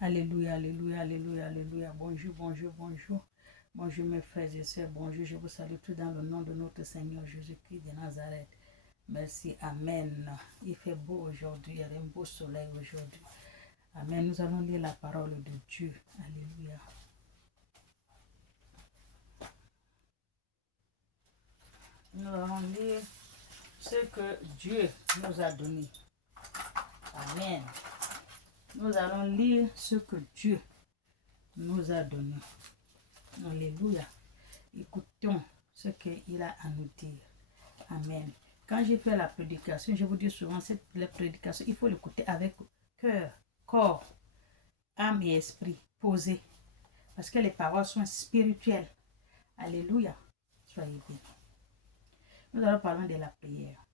Alléluia, alléluia, alléluia, alléluia. Bonjour, bonjour, bonjour. Bonjour mes frères et sœurs, bonjour. Je vous salue tous dans le nom de notre Seigneur Jésus-Christ de Nazareth. Merci, Amen. Il fait beau aujourd'hui, il y a un beau soleil aujourd'hui. Amen. Nous allons lire la parole de Dieu. Alléluia. Nous allons lire ce que Dieu nous a donné. Amen. Nous allons lire ce que Dieu nous a donné. Alléluia. Écoutons ce qu'il a à nous dire. Amen. Quand j'ai fait la prédication, je vous dis souvent, la prédication, il faut l'écouter avec cœur, corps, âme et esprit posés. Parce que les paroles sont spirituelles. Alléluia. Soyez bien. Nous allons parler de la prière.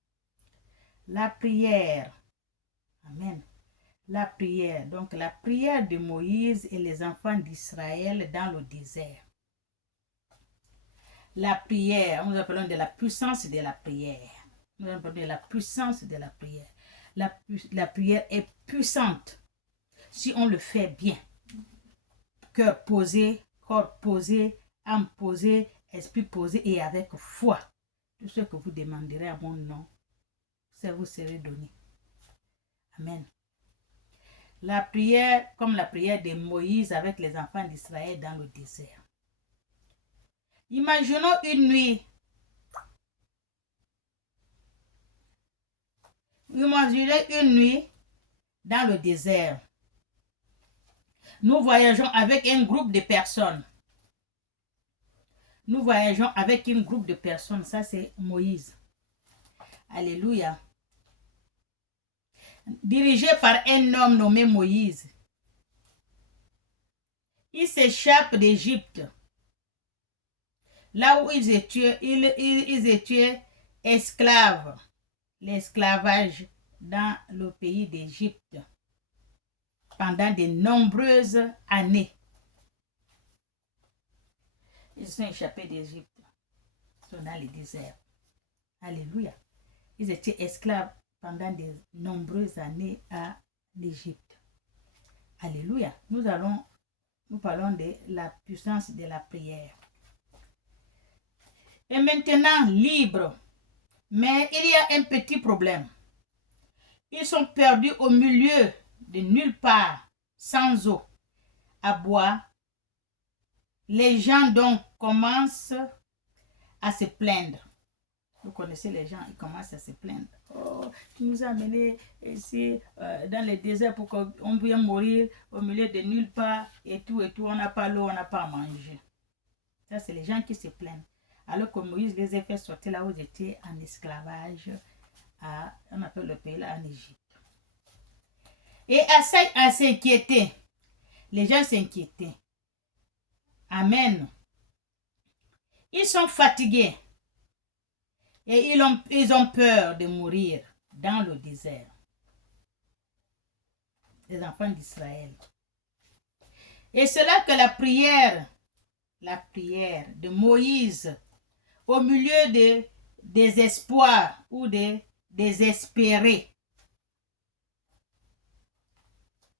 La prière. Amen. La prière. Donc la prière de Moïse et les enfants d'Israël dans le désert. La prière, nous appelons de la puissance de la prière. Nous appelons de la puissance de la prière. La prière est puissante si on le fait bien. Cœur posé, corps posé, âme posée, esprit posé et avec foi. Tout ce que vous demanderez à mon nom, ça vous sera donné. Amen. La prière, comme la prière de Moïse avec les enfants d'Israël dans le désert. Imaginons une nuit. Imaginez une nuit dans le désert. Nous voyageons avec un groupe de personnes. Nous voyageons avec un groupe de personnes. Ça, c'est Moïse. Alléluia. Dirigé par un homme nommé Moïse. Il s'échappe d'Égypte. Là où ils étaient esclaves. L'esclavage dans le pays d'Égypte. Pendant de nombreuses années. Ils sont échappés d'Égypte. Ils sont dans le désert. Alléluia. Ils étaient esclaves pendant de nombreuses années à l'Égypte. Alléluia. Nous parlons de la puissance de la prière. Et maintenant, libres. Mais il y a un petit problème. Ils sont perdus au milieu de nulle part, sans eau, à boire. Les gens donc commencent à se plaindre. Vous connaissez les gens, ils commencent à se plaindre. Oh, tu nous as amenés ici dans le désert pour qu'on puisse mourir au milieu de nulle part et tout, on n'a pas l'eau, on n'a pas à manger. Ça, c'est les gens qui se plaignent. Alors que Moïse les a fait sortir là où ils étaient en esclavage, on appelle le pays là en Égypte. Et à s'inquiéter, les gens s'inquiétaient. Amen. Ils sont fatigués. Et ils ont peur de mourir dans le désert. Les enfants d'Israël. Et c'est là que la prière de Moïse, au milieu de désespoir ou de désespérés.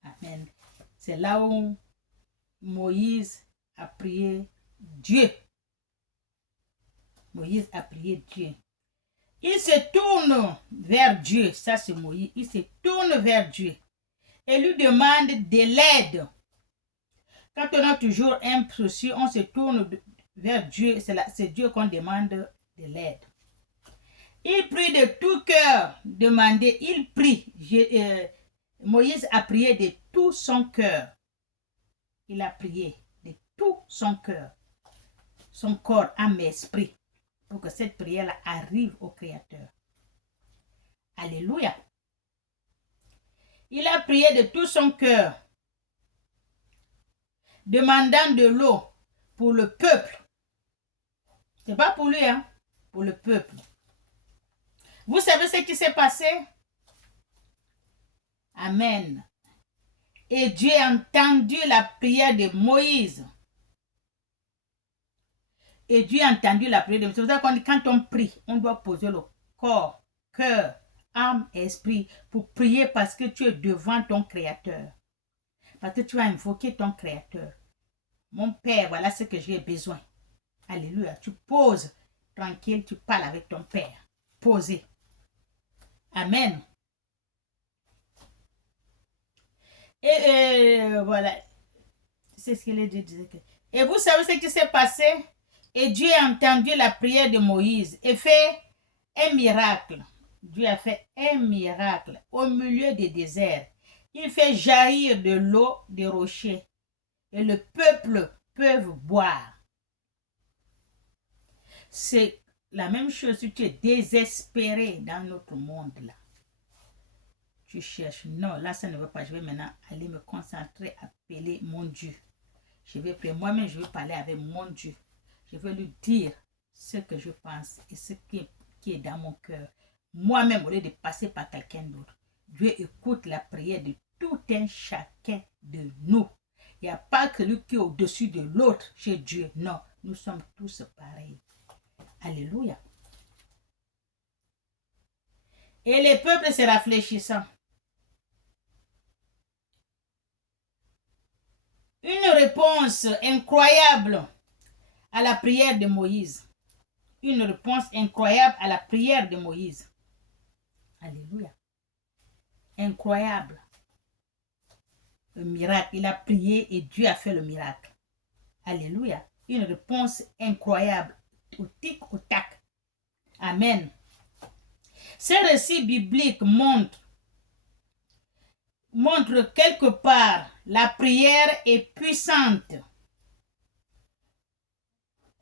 Amen. C'est là où Moïse a prié Dieu. Moïse a prié Dieu. Il se tourne vers Dieu. Ça, c'est Moïse. Il se tourne vers Dieu et lui demande de l'aide. Quand on a toujours un souci, on se tourne vers Dieu. C'est Dieu qu'on demande de l'aide. Il prie de tout cœur. Il prie. Moïse a prié de tout son cœur. Il a prié de tout son cœur, son corps, âme et esprit, pour que cette prière arrive au Créateur. Alléluia. Il a prié de tout son cœur, demandant de l'eau pour le peuple. C'est pas pour lui, hein, pour le peuple. Vous savez ce qui s'est passé? Amen. Et Dieu a entendu la prière de Moïse. Et Dieu a entendu la prière de Moïse. C'est pour ça qu'on dit quand on prie, on doit poser le corps, cœur, âme et esprit pour prier parce que tu es devant ton Créateur. Parce que tu vas invoquer ton Créateur. Mon Père, voilà ce que j'ai besoin. Alléluia. Tu poses tranquille, tu parles avec ton Père. Posez. Amen. Et voilà. C'est ce qu'il disait. Et vous savez ce qui s'est passé? Et Dieu a entendu la prière de Moïse et fait un miracle. Dieu a fait un miracle au milieu des déserts. Il fait jaillir de l'eau des rochers et le peuple peut boire. C'est la même chose si tu es désespéré dans notre monde là. Tu cherches. Non, là ça ne va pas. Je vais maintenant aller me concentrer, appeler mon Dieu. Je vais prier. Moi-même, je vais parler avec mon Dieu. Je vais lui dire ce que je pense et ce qui est dans mon cœur. Moi-même, au lieu de passer par quelqu'un d'autre. Dieu écoute la prière de tout un chacun de nous. Il n'y a pas que lui qui est au-dessus de l'autre chez Dieu. Non, nous sommes tous pareils. Alléluia. Et les peuples se réfléchissant. Une réponse incroyable à la prière de Moïse. Une réponse incroyable à la prière de Moïse. Alléluia. Incroyable. Le miracle. Il a prié et Dieu a fait le miracle. Alléluia. Une réponse incroyable. Au tic, au tac. Amen. Ce récit biblique montre quelque part la prière est puissante.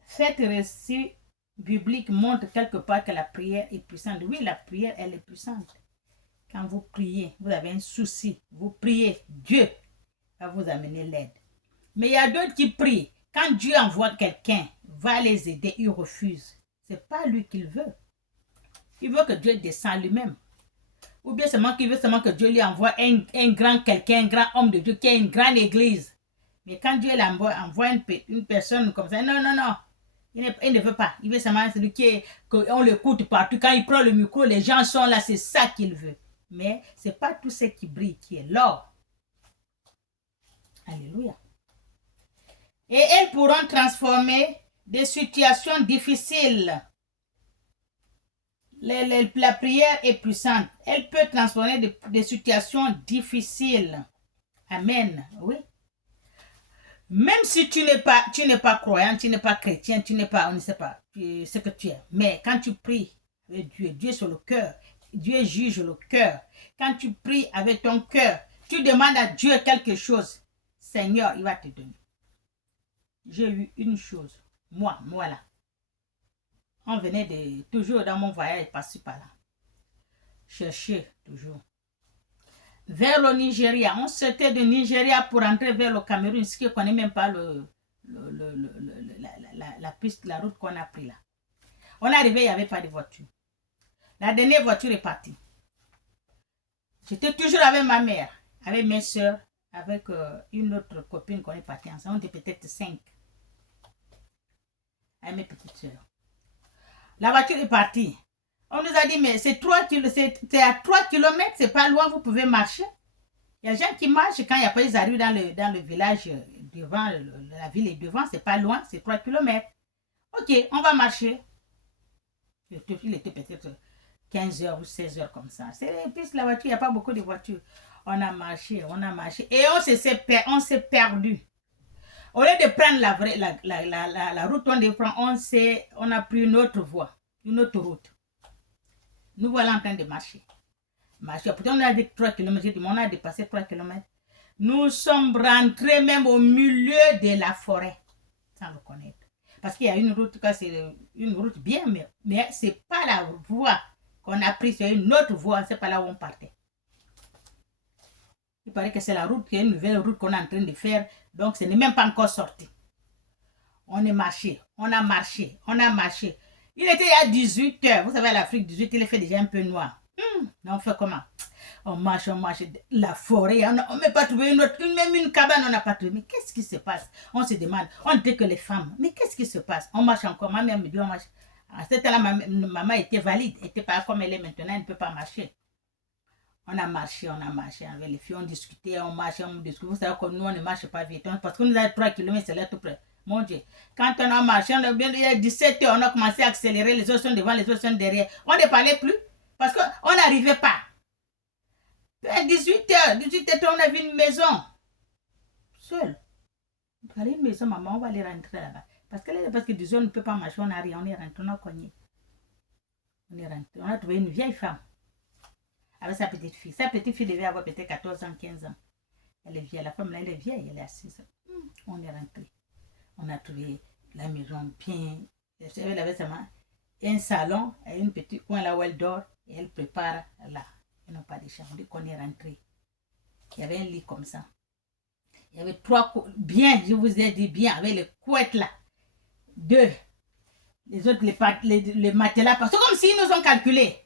Cet récit biblique montre quelque part que la prière est puissante. Oui, la prière, elle est puissante. Quand vous priez, vous avez un souci, vous priez, Dieu va vous amener l'aide. Mais il y a d'autres qui prient. Quand Dieu envoie quelqu'un, va les aider, ils refusent. Ce n'est pas lui qu'il veut. Il veut que Dieu descende lui-même. Ou bien seulement qu'il veut seulement que Dieu lui envoie un grand quelqu'un, un grand homme de Dieu qui a une grande église. Mais quand Dieu envoie une personne comme ça, non, non, non. Il ne veut pas. Il veut seulement celui qu'on l'écoute partout. Quand il prend le micro, les gens sont là, c'est ça qu'il veut. Mais ce n'est pas tout ce qui brille qui est l'or. Alléluia. Et elles pourront transformer des situations difficiles. La prière est puissante. Elle peut transformer des situations difficiles. Amen. Oui. Même si tu n'es pas croyant, tu n'es pas chrétien, tu n'es pas, on ne sait pas ce que tu es. Mais quand tu pries avec Dieu, Dieu sur le cœur, Dieu juge le cœur. Quand tu pries avec ton cœur, tu demandes à Dieu quelque chose. Seigneur, il va te donner. J'ai eu une chose. Moi, voilà. On venait toujours dans mon voyage, par-ci, par-là. Chercher, toujours. Vers le Nigeria. On sortait de Nigeria pour entrer vers le Cameroun, ce qui ne connaît même pas la piste, la route qu'on a pris là. On est arrivé, il n'y avait pas de voiture. La dernière voiture est partie. J'étais toujours avec ma mère, avec mes soeurs, avec une autre copine qu'on est parti ensemble. On était peut-être 5. Avec mes petites soeurs. La voiture est partie. On nous a dit, mais c'est à 3 km, c'est pas loin, vous pouvez marcher. Il y a des gens qui marchent quand ils arrivent dans le village devant, la ville est devant, c'est pas loin, c'est 3 km. Ok, on va marcher. Il était peut-être 15 heures ou 16 heures comme ça. Puis la voiture, il n'y a pas beaucoup de voitures. On a marché et on s'est perdu. Au lieu de prendre la route, on a pris une autre voie, une autre route. Nous voilà en train de marcher. Pourtant, on a dit 3 km, on a dépassé 3 km. Nous sommes rentrés même au milieu de la forêt, sans le connaître. Parce qu'il y a une route, c'est une route bien, mais ce n'est pas la voie qu'on a prise, c'est une autre voie, ce n'est pas là où on partait. Il paraît que c'est la route, une nouvelle route qu'on est en train de faire, donc ce n'est même pas encore sorti. On est marché, on a marché. Il était à 18 heures, vous savez, à l'Afrique, 18, il est fait déjà un peu noir. On fait comment? On marche, la forêt, on n'a même pas trouvé même une cabane, on n'a pas trouvé. Mais qu'est-ce qui se passe? On se demande, on dit que les femmes, mais qu'est-ce qui se passe? On marche encore, ma mère me dit, on marche. À ce temps-là, maman était valide, était pas comme elle est maintenant, elle ne peut pas marcher. On a marché avec les filles, on discutait, on marchait, on discutait. Vous savez que nous, on ne marche pas vite, parce qu'on nous a 3 km, c'est là tout près. Mon Dieu, quand on a marché, on a bien, il y a 17 heures, on a commencé à accélérer, les autres sont devant, les autres sont derrière. On ne parlait plus, parce qu'on n'arrivait pas. Puis à 18h, on a vu une maison, seule. On fallait une maison, maman, on va aller rentrer là-bas. Parce que 18h, on ne peut pas marcher, on n'a rien, on est rentré, on a cogné. On est rentré, on a trouvé une vieille femme avec sa petite fille. Sa petite fille devait avoir peut-être 14 ans, 15 ans. Elle est vieille, la femme là, elle est vieille, elle est assise. On est rentré. On a trouvé la maison bien. Elle avait seulement un salon et un petit coin là où elle dort et elle prépare là. Ils n'ont pas de chambre. Dès qu'on est rentré, il y avait un lit comme ça. Il y avait 3 bien, je vous ai dit bien, avec les couettes là. 2. Les autres, les matelas, parce que comme s'ils nous ont calculé.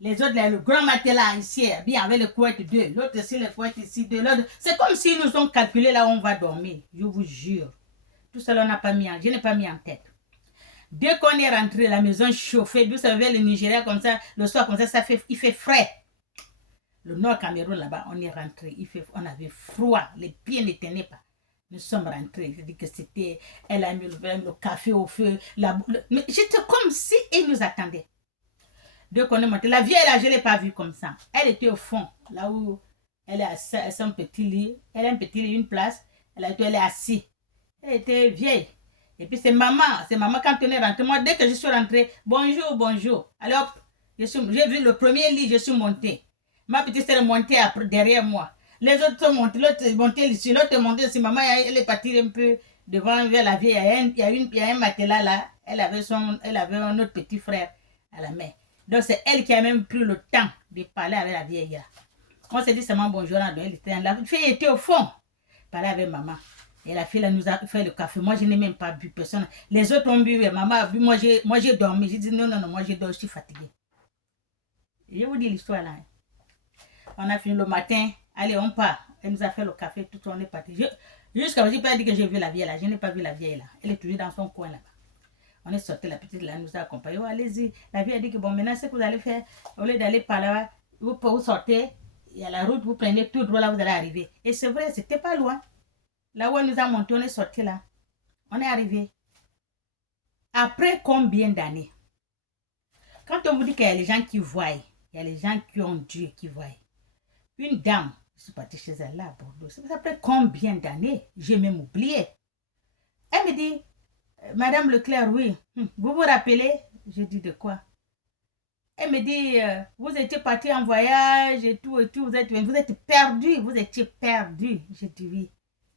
Les autres, le grand matelas ici, bien avec les couettes 2. L'autre ici, les couettes ici 2. C'est comme s'ils nous ont calculé là où on va dormir. Je vous jure. Tout ça, je n'ai pas mis en tête. Dès qu'on est rentré, la maison chauffée, vous savez, le Nigeria comme ça, le soir comme ça, il fait frais. Le nord Cameroun là-bas, on est rentré, on avait froid, les pieds ne tenaient pas. Nous sommes rentrés, je dis que c'était, elle a mis le café au feu, mais j'étais comme si elle nous attendait. Dès qu'on est monté, la vieille là, je ne l'ai pas vue comme ça. Elle était au fond, là où elle a son petit lit, elle a un petit lit, une place, elle est assise. Elle était vieille. Et puis c'est maman quand on est rentré. Moi, dès que je suis rentrée, bonjour. Alors, j'ai vu le premier lit, je suis montée. Ma petite sœur est montée derrière moi. Les autres sont montés, l'autre est monté ici, l'autre est monté ici. Maman, elle est partie un peu devant vers la vieille. Il y a un matelas là. Elle avait un autre petit frère à la main. Donc c'est elle qui a même pris le temps de parler avec la vieille. On s'est dit seulement bonjour. La fille était au fond. Parler avec maman. Et la fille là, nous a fait le café. Moi, je n'ai même pas bu personne. Les autres ont bu, maman a bu. Moi, j'ai dormi. J'ai dit non, moi, j'ai dormi, je suis fatiguée. Je vous dis l'histoire là. On a fini le matin. Allez, on part. Elle nous a fait le café, tout on est parti. Jusqu'à je n'ai pas dit que j'ai vu la vieille là. Je n'ai pas vu la vieille là. Elle est toujours dans son coin là-bas. On est sorti, la petite là nous a accompagnés. Oh, allez-y. La vieille a dit que bon, maintenant, ce que vous allez faire, au lieu d'aller par là, vous sortez, il y a la route, vous prenez tout droit là, vous allez arriver. Et c'est vrai, c'était pas loin. Là où elle nous a monté, on est sorti là. On est arrivé. Après combien d'années? Quand on vous dit qu'il y a les gens qui voient, il y a les gens qui ont Dieu qui voient. Une dame, je suis partie chez elle là à Bordeaux. Après combien d'années? J'ai même oublié. Elle me dit, Madame Leclerc, oui. Vous vous rappelez? Je dis de quoi? Elle me dit, vous étiez parti en voyage et tout, vous êtes perdu, vous étiez perdu. J'ai dit oui,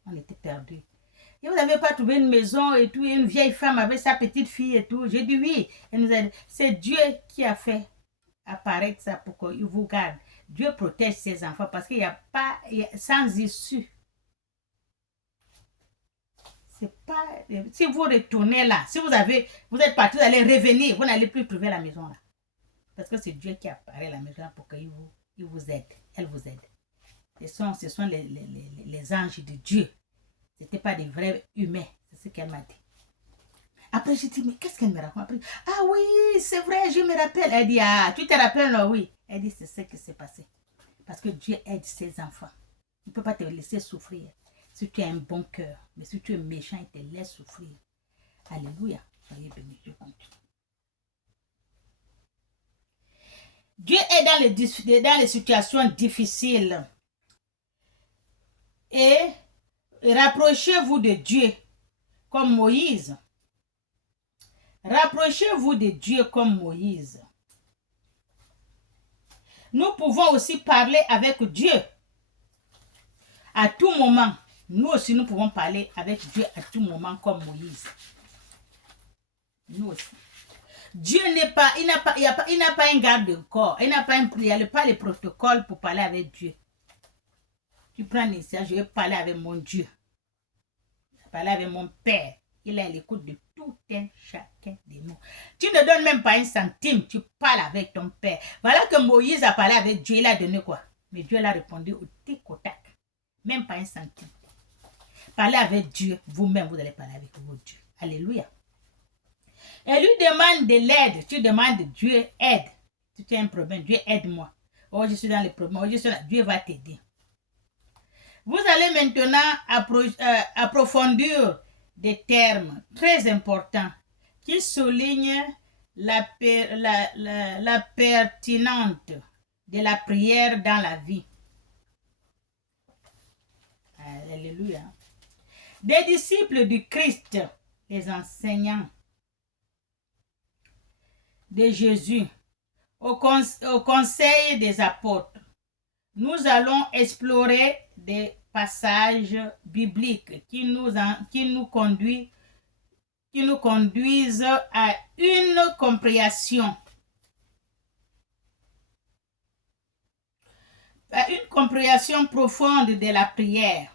on était perdu. Et vous n'avez pas trouvé une maison et tout, et une vieille femme avec sa petite fille et tout. J'ai dit oui. Elle nous a dit, c'est Dieu qui a fait apparaître ça pour qu'il vous garde. Dieu protège ses enfants parce qu'il n'y a pas, sans issue. C'est pas, si vous retournez là, si vous êtes parti, vous allez revenir, vous n'allez plus trouver la maison là. Parce que c'est Dieu qui apparaît à la maison pour qu'il vous aide. Elle vous aide. Ce sont les anges de Dieu. Ce n'étaient pas des vrais humains. C'est ce qu'elle m'a dit. Après, j'ai dit, mais qu'est-ce qu'elle me raconte? Après, ah oui, c'est vrai, je me rappelle. Elle dit, ah, tu te rappelles, là, oui. Elle dit, c'est ce qui s'est passé. Parce que Dieu aide ses enfants. Il ne peut pas te laisser souffrir. Si tu as un bon cœur, mais si tu es méchant, il te laisse souffrir. Alléluia. Soyez bénis, Dieu continue. Dieu est dans les situations difficiles. Et rapprochez-vous de Dieu comme Moïse. Rapprochez-vous de Dieu comme Moïse. Nous pouvons aussi parler avec Dieu à tout moment. Nous aussi, nous pouvons parler avec Dieu à tout moment comme Moïse. Nous aussi. Dieu n'est pas, il n'a pas un garde-corps, il n'a pas les protocoles pour parler avec Dieu. Tu prends l'initiative, je vais parler avec mon Dieu. Je vais parler avec mon Père. Il est à l'écoute de tout un chacun de nous. Tu ne donnes même pas un centime, tu parles avec ton Père. Voilà que Moïse a parlé avec Dieu, il a donné quoi? Mais Dieu l'a répondu au tic au tac. Même pas un centime. Parlez avec Dieu. Vous-même, vous allez parler avec votre Dieu. Alléluia. Et lui demande de l'aide. Tu demandes Dieu aide. Si tu as un problème, Dieu aide-moi. Oh, je suis dans les problèmes. Oh, je suis là. Dieu va t'aider. Vous allez maintenant approfondir des termes très importants qui soulignent la pertinence de la prière dans la vie. Alléluia. Des disciples du Christ, les enseignants de Jésus, au conseil des apôtres, nous allons explorer des passages bibliques qui nous conduisent à une compréhension profonde de la prière.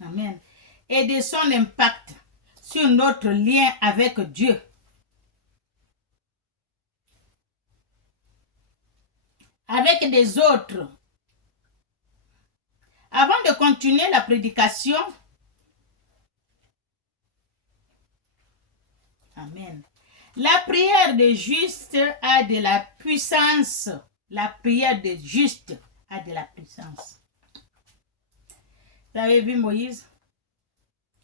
Amen. Et de son impact sur notre lien avec Dieu. Avec des autres. Avant de continuer la prédication, amen. La prière de juste a de la puissance. La prière de juste a de la puissance. Vous avez vu Moïse?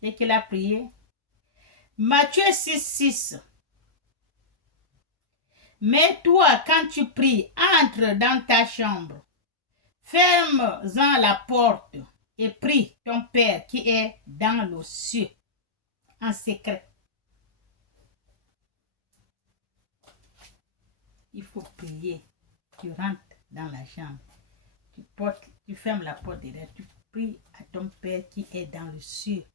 Dès qu'il a prié. Matthieu 6:6. Mais toi, quand tu pries, entre dans ta chambre, ferme-en la porte et prie ton Père qui est dans les cieux, en secret. Il faut prier. Tu rentres dans la chambre, tu fermes la porte derrière, tu pries à ton Père qui est dans le ciel,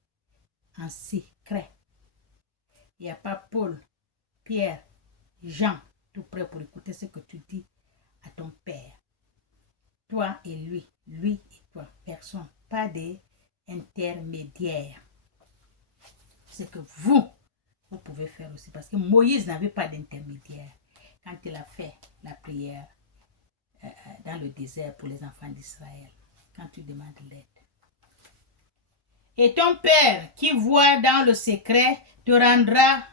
en secret. Il n'y a pas Paul, Pierre, Jean, tout prêt pour écouter ce que tu dis à ton Père. Toi et lui et toi, personne, pas d'intermédiaire. C'est que vous pouvez faire aussi, parce que Moïse n'avait pas d'intermédiaire quand il a fait la prière dans le désert pour les enfants d'Israël, quand tu demandes l'aide. Et ton Père qui voit dans le secret te rendra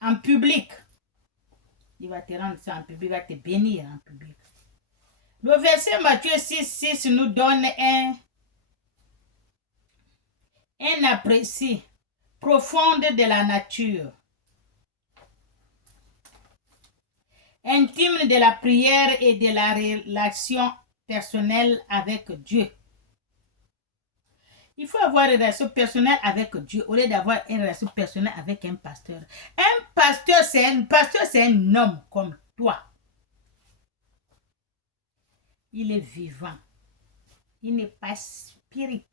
en public. Il va te rendre ça en public, il va te bénir en public. Le verset Matthieu 6:6 nous donne un apprécié profond de la nature, intime de la prière et de la relation personnelle avec Dieu. Il faut avoir une relation personnelle avec Dieu au lieu d'avoir une relation personnelle avec un pasteur. Un pasteur, c'est un homme comme toi. Il est vivant. Il n'est pas spirit.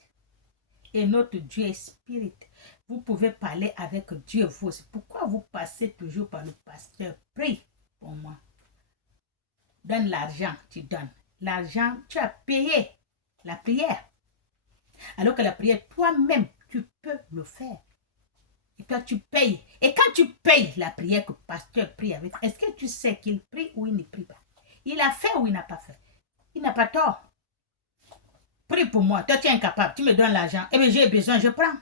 Et notre Dieu est spirit. Vous pouvez parler avec Dieu vous aussi. Pourquoi vous passez toujours par le pasteur? Prie pour moi. Donne l'argent, tu donnes. L'argent, tu as payé la prière. Alors que la prière, toi-même, tu peux le faire. Et toi, tu payes. Et quand tu payes la prière que le pasteur prie avec, est-ce que tu sais qu'il prie ou il ne prie pas? Il a fait ou il n'a pas fait? Il n'a pas tort. Prie pour moi. Toi, tu es incapable. Tu me donnes l'argent. Eh bien, j'ai besoin, je prends.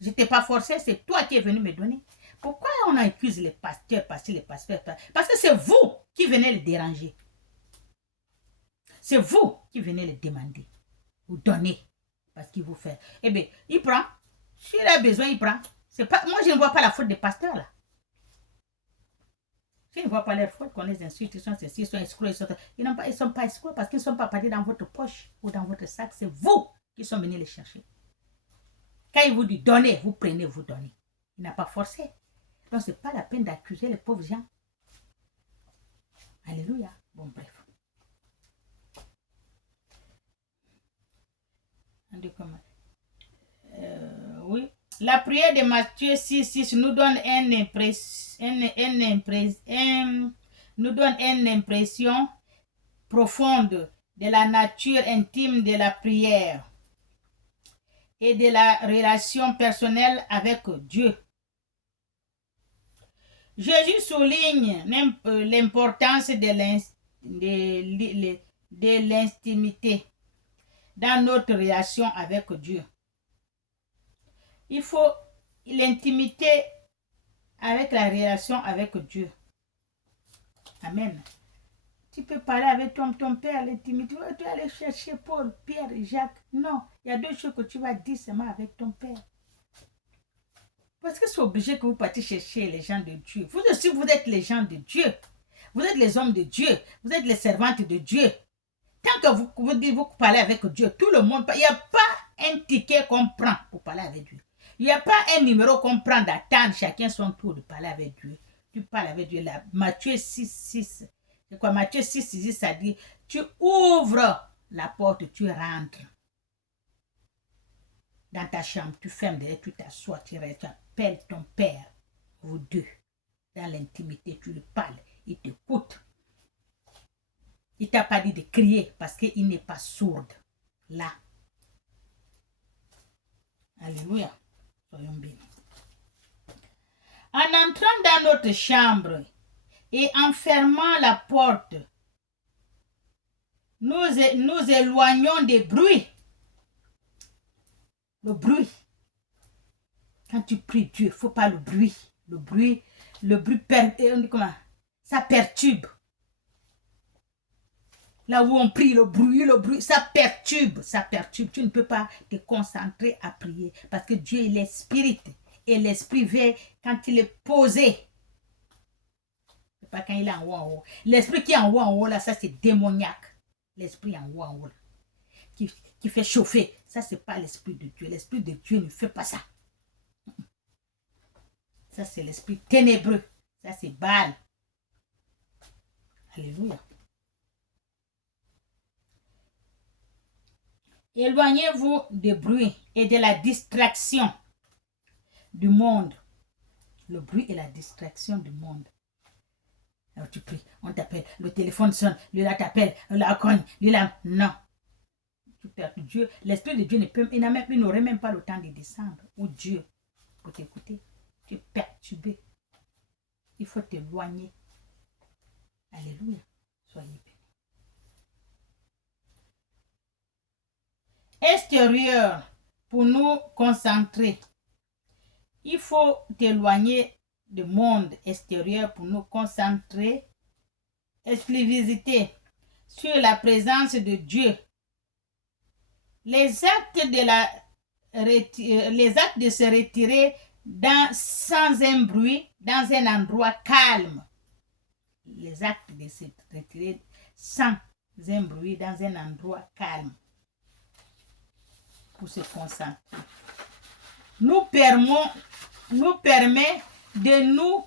Je ne t'ai pas forcé, c'est toi qui es venu me donner. Pourquoi on accuse les pasteurs, parce que c'est vous qui venez les déranger. C'est vous qui venez les demander. Vous donnez. Parce qu'il vous fait. Eh bien, il prend. S'il a besoin, il prend. Moi, je ne vois pas la faute des pasteurs là. Je ne vois pas les fautes qu'on les insulte, ils sont escrocs, ils ne sont pas escrocs parce qu'ils ne sont pas partis dans votre poche ou dans votre sac. C'est vous qui sont venus les chercher. Quand il vous dit donnez, vous prenez, vous donnez. Il n'a pas forcé. Donc, ce n'est pas la peine d'accuser les pauvres gens. Alléluia. Bon, bref. Oui. La prière de Matthieu 6:6 nous donne une impression profonde de la nature intime de la prière et de la relation personnelle avec Dieu. Jésus souligne l'importance de l'intimité dans notre relation avec Dieu. Il faut l'intimité avec la relation avec Dieu. Amen. Tu peux parler avec ton père, l'intimité. Tu vas aller chercher Paul, Pierre, Jacques. Non, il y a deux choses que tu vas dire seulement avec ton père. Parce que c'est obligé que vous partiez chercher les gens de Dieu. Vous aussi, vous êtes les gens de Dieu. Vous êtes les hommes de Dieu. Vous êtes les servantes de Dieu. Tant que vous parlez avec Dieu, tout le monde, il n'y a pas un ticket qu'on prend pour parler avec Dieu. Il n'y a pas un numéro qu'on prend d'attendre chacun son tour de parler avec Dieu. Tu parles avec Dieu là. Matthieu 6, 6. C'est quoi? Matthieu 6, 6, ça dit, tu ouvres la porte, tu rentres. Dans ta chambre, tu fermes derrière, tu t'assois, tu appelles ton père, vous deux. Dans l'intimité, tu lui parles, il t'écoute. Il ne t'a pas dit de crier parce qu'il n'est pas sourd. Là. Alléluia. Soyons bénis. En entrant dans notre chambre et en fermant la porte, nous éloignons des bruits. Le bruit. Quand tu pries Dieu, il ne faut pas le bruit. Le bruit, ça perturbe. Là où on prie, le bruit, ça perturbe, ça perturbe. Tu ne peux pas te concentrer à prier parce que Dieu est l'esprit et l'esprit veille quand il est posé. C'est pas quand il est en haut. L'esprit qui est en haut là, ça c'est démoniaque. L'esprit en haut là, qui fait chauffer, ça c'est pas l'esprit de Dieu. L'esprit de Dieu ne fait pas ça. Ça c'est l'esprit ténébreux. Ça c'est Baal. Alléluia. Éloignez-vous des bruits et de la distraction du monde. Le bruit et la distraction du monde. Alors tu pries, on t'appelle, le téléphone sonne, lui là t'appelle, la cogne, lui là, non. Tu perds Dieu, l'esprit de Dieu il n'aurait même pas le temps de descendre. Ou Dieu, pour t'écouter, tu es perturbé. Il faut t'éloigner. Alléluia. Soyez bénis. Extérieur, pour nous concentrer. Il faut t'éloigner du monde extérieur pour nous concentrer. Exclusivité sur la présence de Dieu. Les actes de se retirer sans un bruit, dans un endroit calme. Les actes de se retirer sans un bruit, dans un endroit calme. Pour se concentrer. Nous permet de nous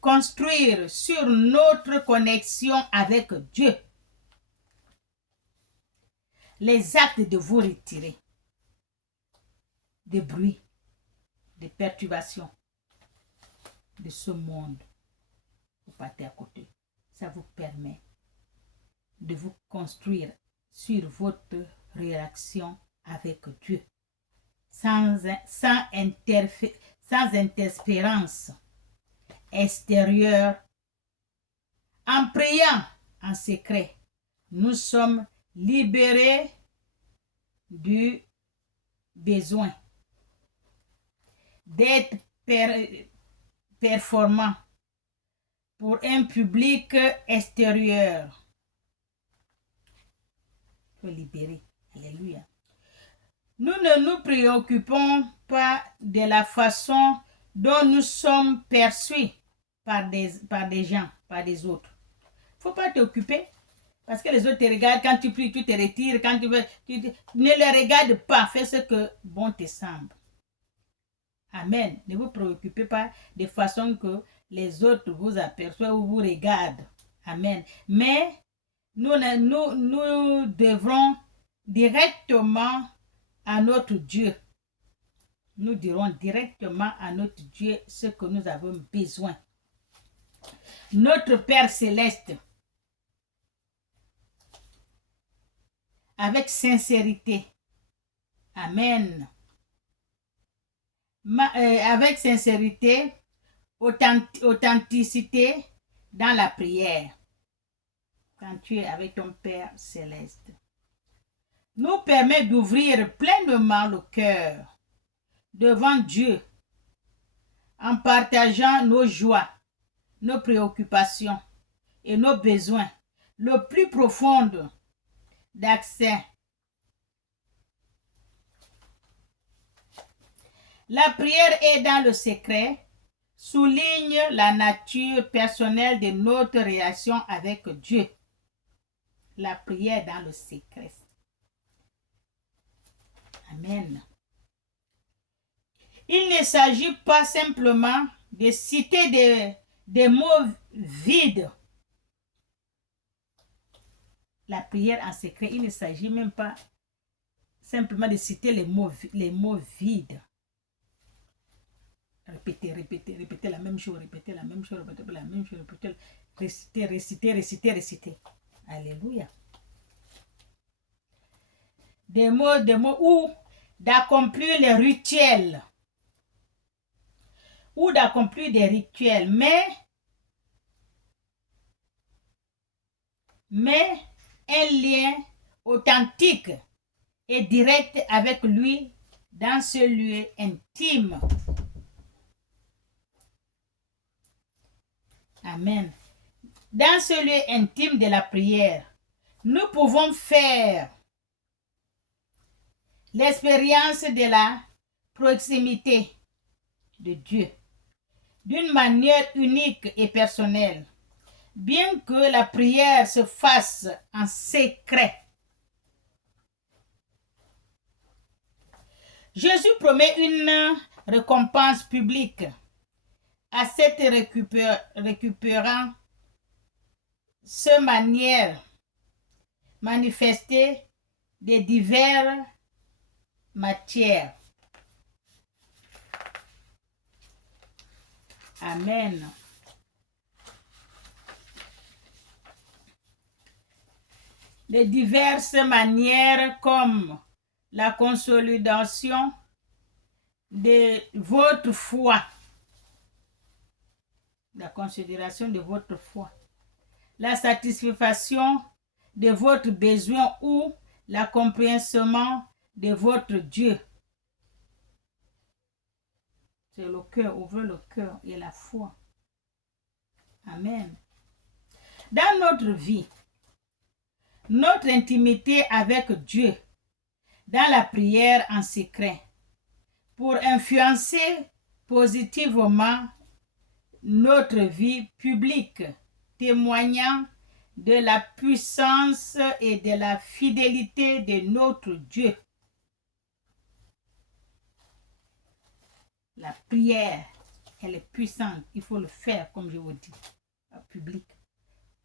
construire sur notre connexion avec Dieu. Les actes de vous retirer des bruits, des perturbations de ce monde. Vous partez à côté. Ça vous permet de vous construire sur votre relation avec Dieu. Sans interférence extérieure. En priant en secret, nous sommes libérés du besoin d'être performants pour un public extérieur. Il faut libérer. Alléluia. Nous ne nous préoccupons pas de la façon dont nous sommes perçus par des gens, par des autres. Il ne faut pas t'occuper parce que les autres te regardent. Quand tu pries, tu te retires. Quand tu veux, ne les regarde pas. Fais ce que bon te semble. Amen. Ne vous préoccupez pas de façon que les autres vous aperçoivent ou vous regardent. Amen. Mais nous devrons directement à notre Dieu. Nous dirons directement à notre Dieu ce que nous avons besoin. Notre Père céleste, avec sincérité. Amen. Avec sincérité, authenticité dans la prière. quand tu es avec ton Père céleste, nous permet d'ouvrir pleinement le cœur devant Dieu en partageant nos joies, nos préoccupations et nos besoins le plus profond d'accès. La prière est dans le secret, souligne la nature personnelle de notre relation avec Dieu. La prière dans le secret. Amen. Il ne s'agit pas simplement de citer des mots vides. La prière en secret, il ne s'agit même pas simplement de citer les mots vides. Répéter la même chose, répéter la même chose, répéter la même chose, réciter. Alléluia. Des mots ou d'accomplir les rituels. Ou d'accomplir des rituels, mais un lien authentique et direct avec lui dans ce lieu intime. Amen. Dans ce lieu intime de la prière, nous pouvons faire l'expérience de la proximité de Dieu d'une manière unique et personnelle, bien que la prière se fasse en secret. Jésus promet une récompense publique à cette récupérant ce manière manifestée de diverses matières. Amen. De diverses manières comme la consolidation de votre foi. La considération de votre foi. La satisfaction de votre besoin ou l'accomplissement de votre Dieu. C'est le cœur, ouvrez le cœur et la foi. Amen. Dans notre vie, notre intimité avec Dieu, dans la prière en secret, pour influencer positivement notre vie publique, témoignant de la puissance et de la fidélité de notre Dieu. La prière, elle est puissante. Il faut le faire, comme je vous dis, en public.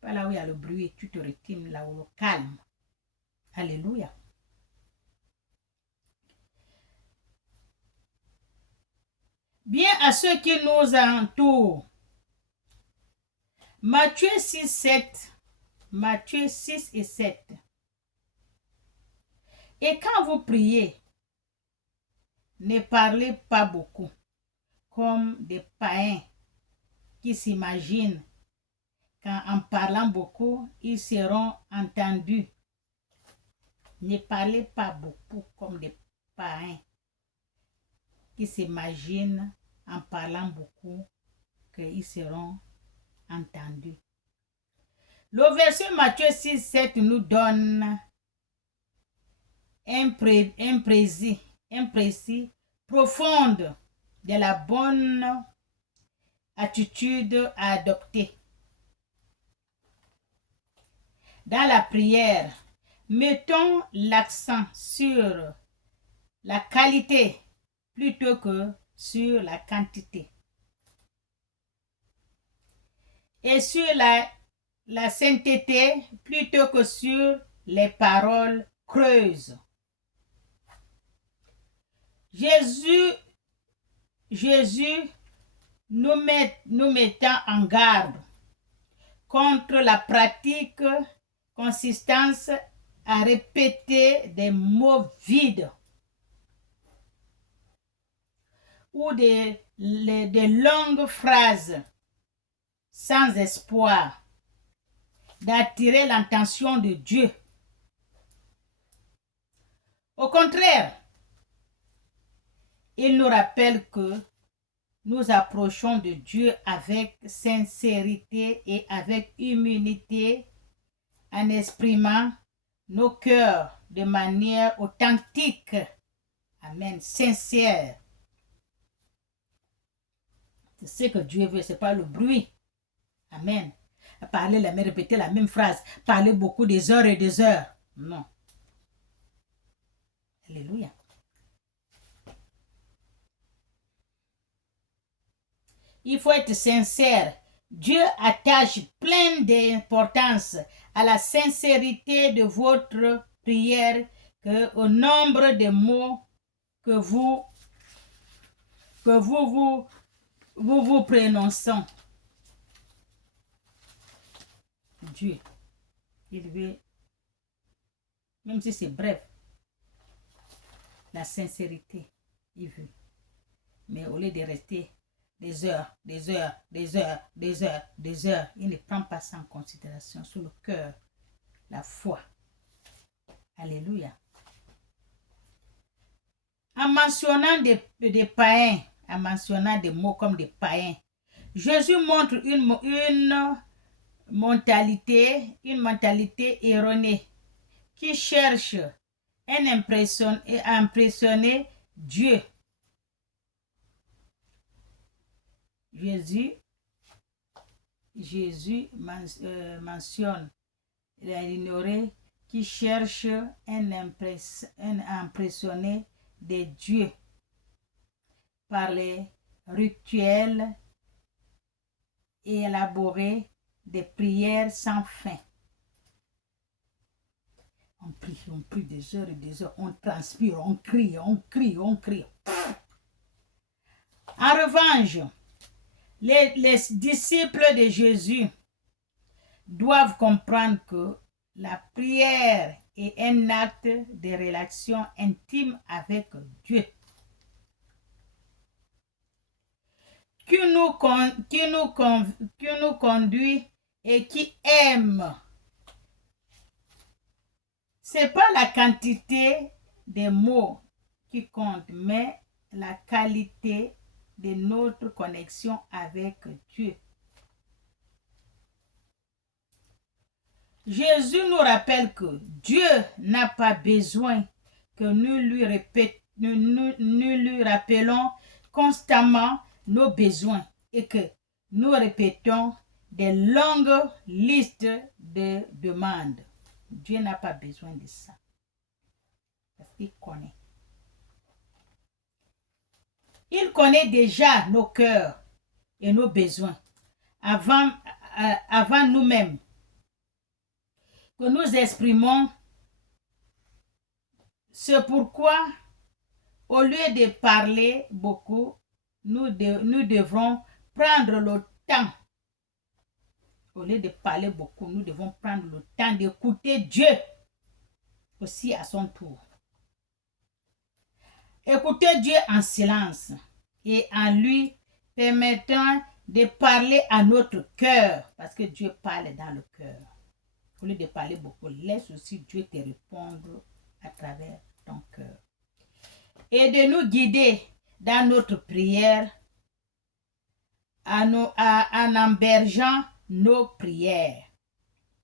Pas là où il y a le bruit, tu te retires, là où le calme. Alléluia. Bien à ceux qui nous entourent. Matthieu 6 et 7. Et quand vous priez, ne parlez pas beaucoup, comme des païens qui s'imaginent qu'en parlant beaucoup, ils seront entendus. Ne parlez pas beaucoup comme des païens qui s'imaginent en parlant beaucoup qu'ils seront entendus. Le verset Matthieu 6, 7 nous donne un précis profonde de la bonne attitude à adopter. Dans la prière, mettons l'accent sur la qualité plutôt que sur la quantité. Et sur la sainteté plutôt que sur les paroles creuses. Jésus nous mettant en garde contre la pratique consistance à répéter des mots vides ou des longues phrases sans espoir. d'attirer l'attention de Dieu. Au contraire, il nous rappelle que nous approchons de Dieu avec sincérité et avec humilité en exprimant nos cœurs de manière authentique. Amen. Sincère. C'est ce que Dieu veut, ce n'est pas le bruit. Amen. Parler, répéter la même phrase, parler beaucoup des heures et des heures. Non. Alléluia. Il faut être sincère. Dieu attache plein d'importance à la sincérité de votre prière qu'au nombre de mots que vous prononçez. Dieu, il veut, même si c'est bref, la sincérité, il veut. Mais au lieu de rester des heures, des heures, des heures, des heures, des heures, il ne prend pas ça en considération sur le cœur, la foi. Alléluia. En mentionnant des païens, en mentionnant des mots comme des païens, Jésus montre une mentalité erronée qui cherche à impressionner Dieu. Jésus mentionne l'ignoré qui cherche à impressionner des dieux par les rituels élaborés des prières sans fin. On prie des heures et des heures, on transpire, on crie. En revanche, les disciples de Jésus doivent comprendre que la prière est un acte de relation intime avec Dieu qui nous conduit et qui aime. C'est pas la quantité des mots qui compte, mais la qualité de notre connexion avec Dieu. Jésus nous rappelle que Dieu n'a pas besoin que nous lui rappelons constamment nos besoins et que nous répétons des longues listes de demandes. Dieu n'a pas besoin de ça. Parce qu'il connaît. Il connaît déjà nos cœurs et nos besoins avant nous-mêmes que nous exprimons. C'est pourquoi, au lieu de parler beaucoup, nous devrons prendre le temps. Au lieu de parler beaucoup, nous devons prendre le temps d'écouter Dieu aussi à son tour. Écouter Dieu en silence et en lui permettant de parler à notre cœur, parce que Dieu parle dans le cœur. Au lieu de parler beaucoup, laisse aussi Dieu te répondre à travers ton cœur. Et de nous guider dans notre prière en embergeant nos prières.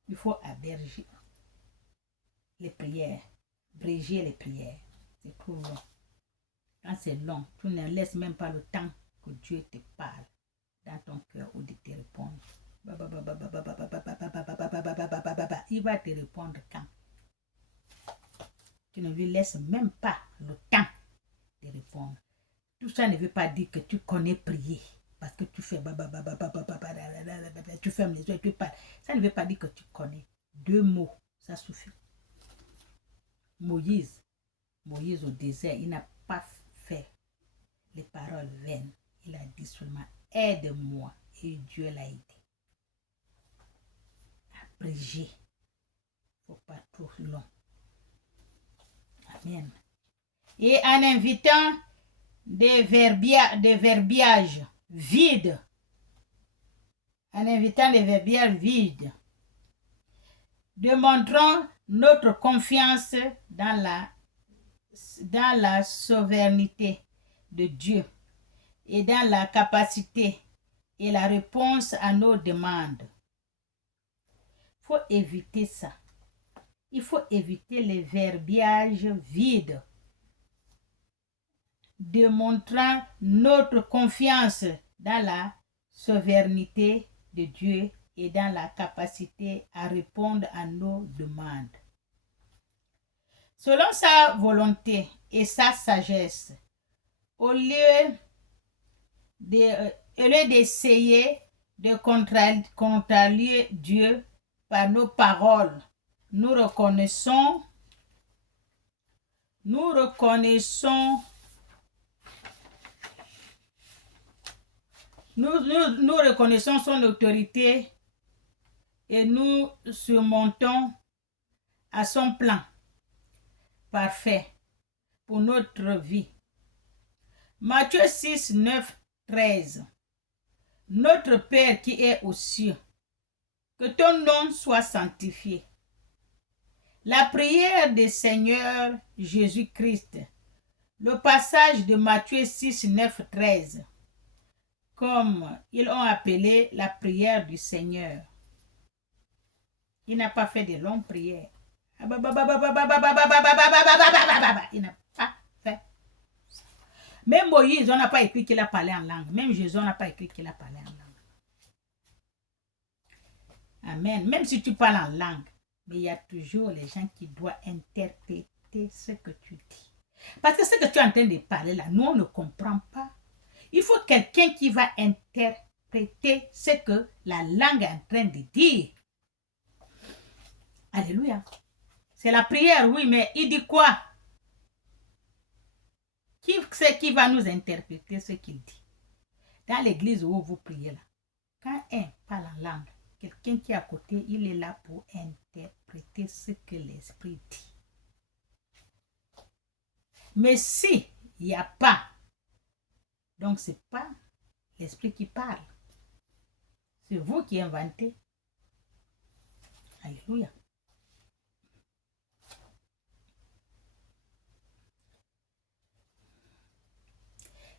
Il faut héberger les prières, abréger les prières. C'est trop long. Quand c'est long, tu ne laisses même pas le temps que Dieu te parle dans ton cœur ou de te répondre. Il va te répondre quand? Tu ne lui laisses même pas le temps de répondre. Tout ça ne veut pas dire que tu connais prier. Parce que tu fais tu fermes les yeux et tu parles. Ça ne veut pas dire que tu connais. 2 mots, ça suffit. Moïse au désert, il n'a pas fait les paroles vaines. Il a dit seulement aide-moi et Dieu l'a aidé. Abréger. Il ne faut pas trop long. Amen. Et en invitant des verbiages vides. En invitant des verbiages vides. Démontrons notre confiance dans la souveraineté de Dieu et dans la capacité et la réponse à nos demandes. Il faut éviter ça. Il faut éviter les verbiages vides, démontrant notre confiance dans la souveraineté de Dieu et dans la capacité à répondre à nos demandes. Selon sa volonté et sa sagesse, au lieu d'essayer de contrarier Dieu par nos paroles, nous reconnaissons son autorité et nous surmontons à son plan parfait pour notre vie. Matthieu 6, 9, 13. Notre Père qui est aux cieux, que ton nom soit sanctifié. La prière du Seigneur Jésus-Christ. Le passage de Matthieu 6, 9, 13. Comme ils ont appelé la prière du Seigneur. Il n'a pas fait de longues prières. Il n'a pas fait. Même Moïse, on n'a pas écrit qu'il a parlé en langue. Même Jésus, on n'a pas écrit qu'il a parlé en langue. Amen. Même si tu parles en langue, mais il y a toujours les gens qui doivent interpréter ce que tu dis. Parce que ce que tu es en train de parler là, nous on ne comprend pas. Il faut quelqu'un qui va interpréter ce que la langue est en train de dire. Alléluia. C'est la prière, oui, mais il dit quoi? Qui c'est qui va nous interpréter ce qu'il dit? Dans l'église où vous priez là, quand un parle en langue, quelqu'un qui est à côté, il est là pour interpréter ce que l'Esprit dit. Mais si il n'y a pas, donc ce n'est pas l'Esprit qui parle. C'est vous qui inventez. Alléluia.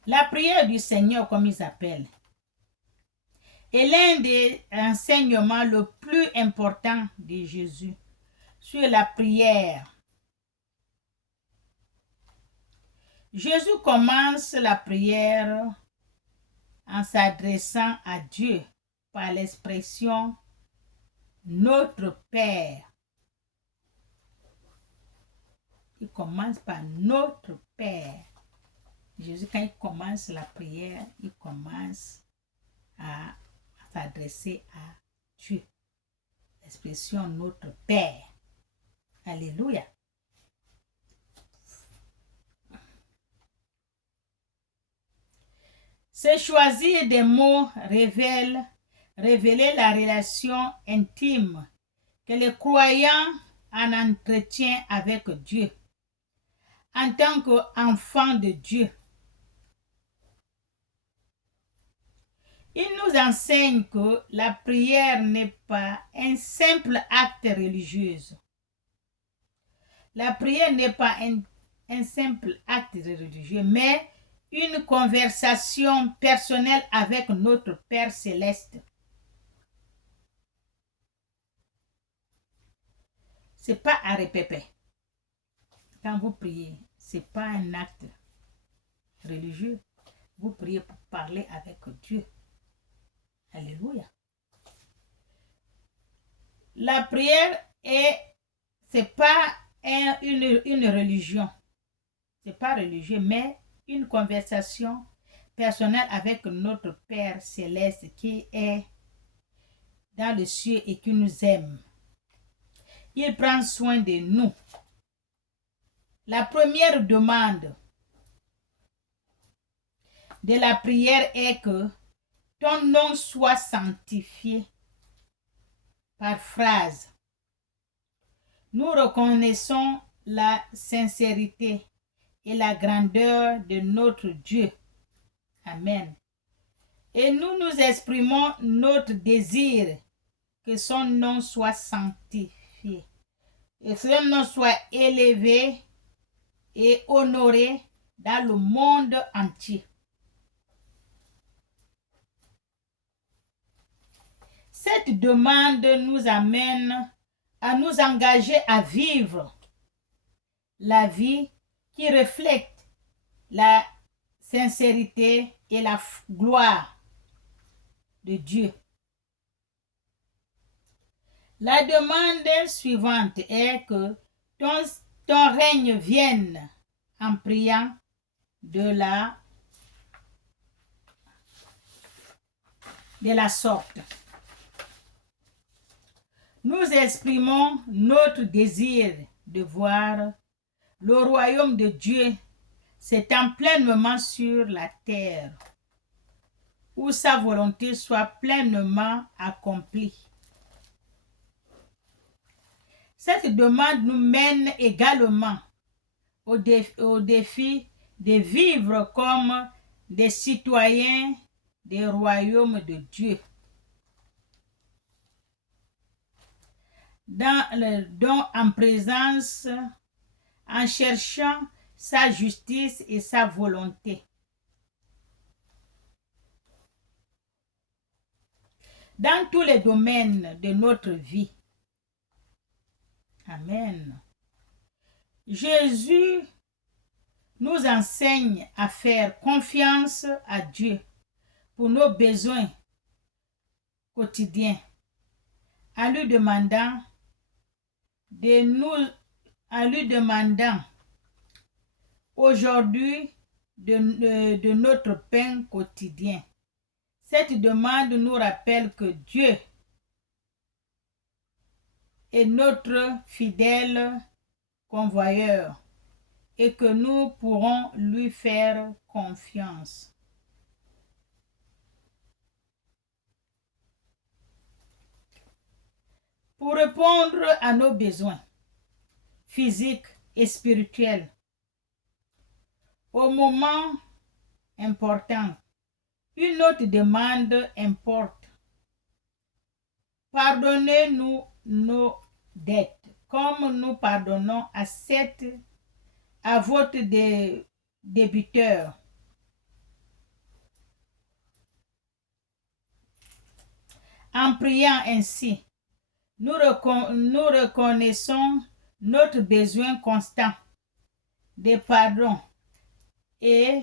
La prière du Seigneur, comme ils appellent, est l'un des enseignements le plus important de Jésus sur la prière. Jésus commence la prière en s'adressant à Dieu par l'expression « Notre Père ». Il commence par « Notre Père ». Jésus, quand il commence la prière, il commence à s'adresser à Dieu. L'expression notre Père. Alléluia. Ce choisir des mots révéler la relation intime que les croyants en entretiennent avec Dieu en tant qu'enfants de Dieu. Il nous enseigne que la prière n'est pas un simple acte religieux. La prière n'est pas un simple acte religieux, mais une conversation personnelle avec notre Père céleste. Ce n'est pas à répéter. Quand vous priez, ce n'est pas un acte religieux. Vous priez pour parler avec Dieu. Alléluia. La prière c'est pas une religion. C'est pas religieux, mais une conversation personnelle avec notre Père céleste qui est dans le ciel et qui nous aime. Il prend soin de nous. La première demande de la prière est que ton nom soit sanctifié. Par phrase, nous reconnaissons la sincérité et la grandeur de notre Dieu. Amen. Et nous nous exprimons notre désir que son nom soit sanctifié. glorifié. Et son nom soit élevé et honoré dans le monde entier. Cette demande nous amène à nous engager à vivre la vie qui reflète la sincérité et la gloire de Dieu. La demande suivante est que ton règne vienne en priant de la sorte. Nous exprimons notre désir de voir le royaume de Dieu s'étend pleinement sur la terre, où sa volonté soit pleinement accomplie. Cette demande nous mène également au défi de vivre comme des citoyens des royaumes de Dieu, en présence, en cherchant sa justice et sa volonté. Dans tous les domaines de notre vie. Amen. Jésus nous enseigne à faire confiance à Dieu pour nos besoins quotidiens, en lui demandant aujourd'hui de notre pain quotidien. Cette demande nous rappelle que Dieu est notre fidèle convoyeur et que nous pourrons lui faire confiance. Pour répondre à nos besoins physiques et spirituels, au moment important, une autre demande importe. Pardonnez-nous nos dettes, comme nous pardonnons à votre débiteur. En priant ainsi, nous reconnaissons notre besoin constant de pardon et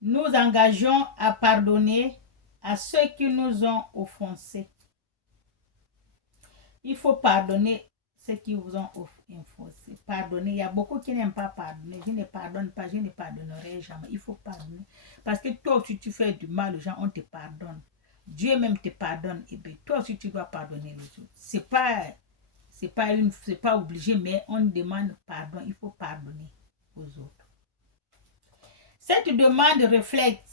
nous engageons à pardonner à ceux qui nous ont offensés. Il faut pardonner ceux qui vous ont offensés. Pardonner. Il y a beaucoup qui n'aiment pas pardonner. Je ne pardonne pas, je ne pardonnerai jamais. Il faut pardonner. Parce que toi, si tu fais du mal aux gens, on te pardonne. Dieu même te pardonne. Et bien, toi aussi, tu dois pardonner les autres. C'est pas obligé, mais on demande pardon. Il faut pardonner aux autres. Cette demande reflète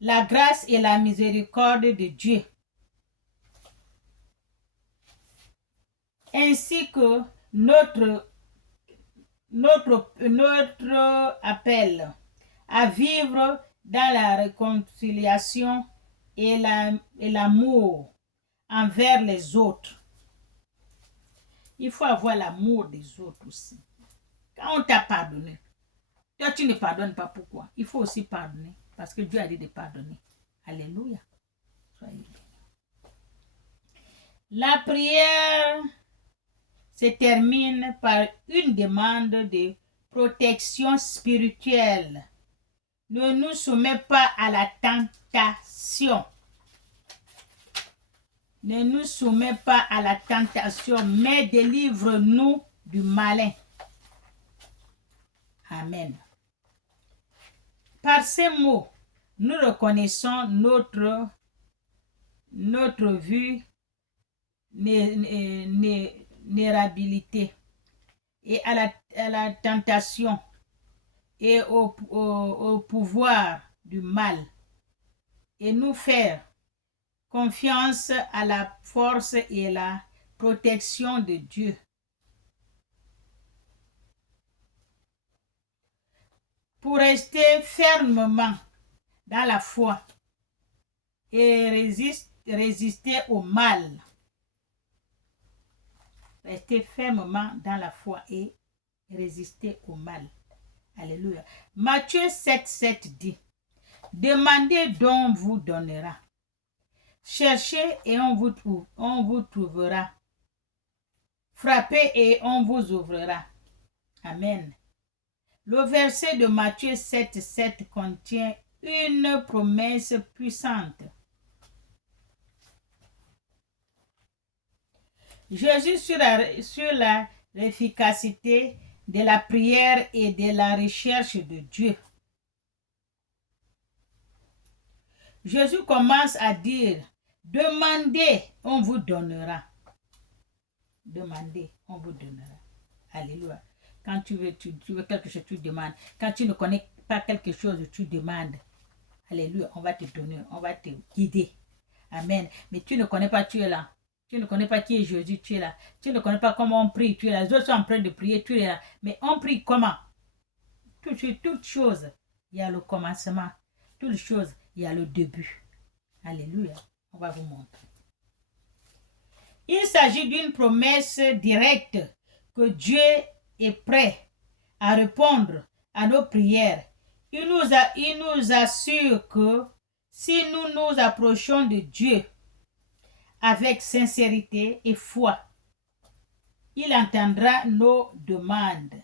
la grâce et la miséricorde de Dieu, ainsi que notre appel à vivre dans la réconciliation et l'amour envers les autres. Il faut avoir l'amour des autres aussi. Quand on t'a pardonné, toi tu ne pardonnes pas, pourquoi? Il faut aussi pardonner, parce que Dieu a dit de pardonner. Alléluia. Soyez bénis. La prière se termine par une demande de protection spirituelle. Ne nous soumets pas à la tentation. Ne nous soumets pas à la tentation, mais délivre-nous du malin. Amen. Par ces mots, nous reconnaissons notre vulnérabilité et à la tentation et au pouvoir du mal, et nous faire confiance à la force et la protection de Dieu. Pour rester fermement dans la foi et résister au mal. Restez fermement dans la foi et résistez au mal. Alléluia. Matthieu 7 dit, demandez donc vous donnera. Cherchez et on vous trouvera. Frappez et on vous ouvrira. Amen. Le verset de Matthieu 7 contient une promesse puissante. Jésus sur l'efficacité de la prière et de la recherche de Dieu. Jésus commence à dire, demandez, on vous donnera. Demandez, on vous donnera. Alléluia. Quand tu veux quelque chose, tu demandes. Quand tu ne connais pas quelque chose, tu demandes. Alléluia, on va te donner, on va te guider. Amen. Mais tu ne connais pas, tu es là. Tu ne connais pas qui est Jésus, tu es là. Tu ne connais pas comment on prie, tu es là. Les autres sont en train de prier, tu es là. Mais on prie comment? Toute chose, il y a le commencement. Toute chose, il y a le début. Alléluia. On va vous montrer. Il s'agit d'une promesse directe que Dieu est prêt à répondre à nos prières. Il nous assure que si nous nous approchons de Dieu avec sincérité et foi, il entendra nos demandes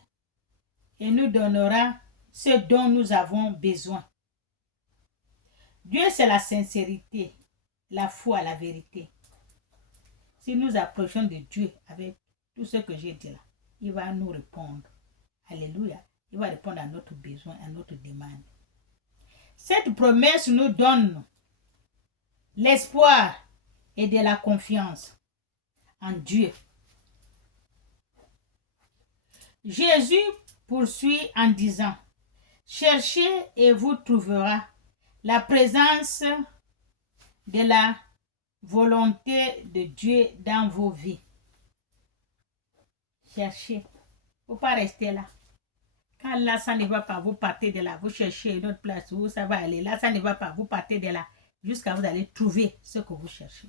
et nous donnera ce dont nous avons besoin. Dieu, c'est la sincérité, la foi, la vérité. Si nous approchons de Dieu avec tout ce que j'ai dit là, il va nous répondre. Alléluia. Il va répondre à notre besoin, à notre demande. Cette promesse nous donne l'espoir et de la confiance en Dieu. Jésus poursuit en disant, cherchez et vous trouverez la présence de la volonté de Dieu dans vos vies. Cherchez. Il ne faut pas rester là. Quand là, ça ne va pas, vous partez de là. Vous cherchez une autre place où ça va aller. Là, ça ne va pas, vous partez de là. Jusqu'à vous allez trouver ce que vous cherchez.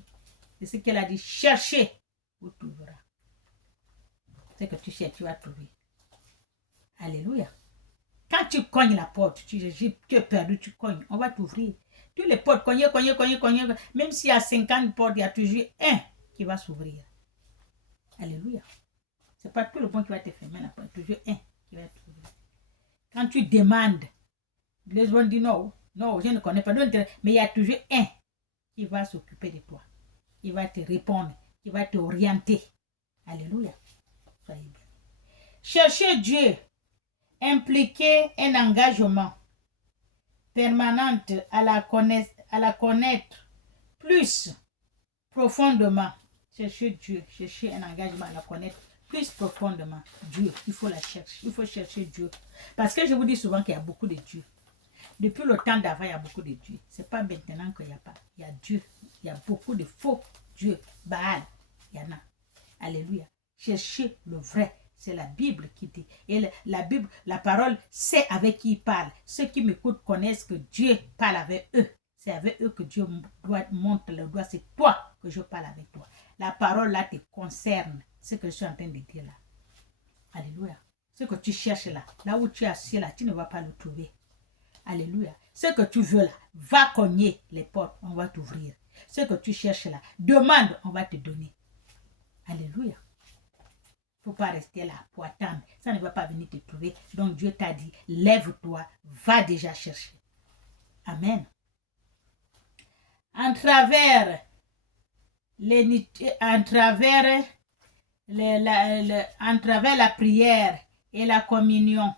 C'est ce qu'elle a dit. Cherchez, vous trouverez. Ce que tu cherches, tu vas trouver. Alléluia. Quand tu cognes la porte, tu es perdu, tu cognes. On va t'ouvrir. Tous les portes, cogner. Même s'il y a 50 portes, il y a toujours un qui va s'ouvrir. Alléluia. Ce n'est pas tout le monde qui va te fermer la porte. Toujours un qui va t'ouvrir. Quand tu demandes, les gens disent non, je ne connais pas. Mais il y a toujours un qui va s'occuper de toi. Il va te répondre. Il va t'orienter. Alléluia. Soyez bien. Chercher Dieu impliquer un engagement permanent à la connaître plus profondément. Chercher Dieu, chercher un engagement à la connaître plus profondément. Dieu, il faut la chercher, il faut chercher Dieu. Parce que je vous dis souvent qu'il y a beaucoup de Dieu. Depuis le temps d'avant, il y a beaucoup de Dieu. Ce n'est pas maintenant qu'il n'y a pas. Il y a Dieu. Il y a beaucoup de faux dieux. Baal, il y en a. Alléluia. Cherchez le vrai. C'est la Bible qui dit. Et la Bible, la parole, c'est avec qui il parle. Ceux qui m'écoutent connaissent que Dieu parle avec eux. C'est avec eux que Dieu montre le doigt. C'est toi que je parle avec toi. La parole là te concerne. Ce que je suis en train de dire là. Alléluia. Ce que tu cherches là, là où tu es assis là, tu ne vas pas le trouver. Alléluia. Ce que tu veux là, va cogner les portes, on va t'ouvrir. Ce que tu cherches là, demande, on va te donner. Alléluia. Il ne faut pas rester là pour attendre. Ça ne va pas venir te trouver. Donc Dieu t'a dit, lève-toi, va déjà chercher. Amen. En travers la prière et la communion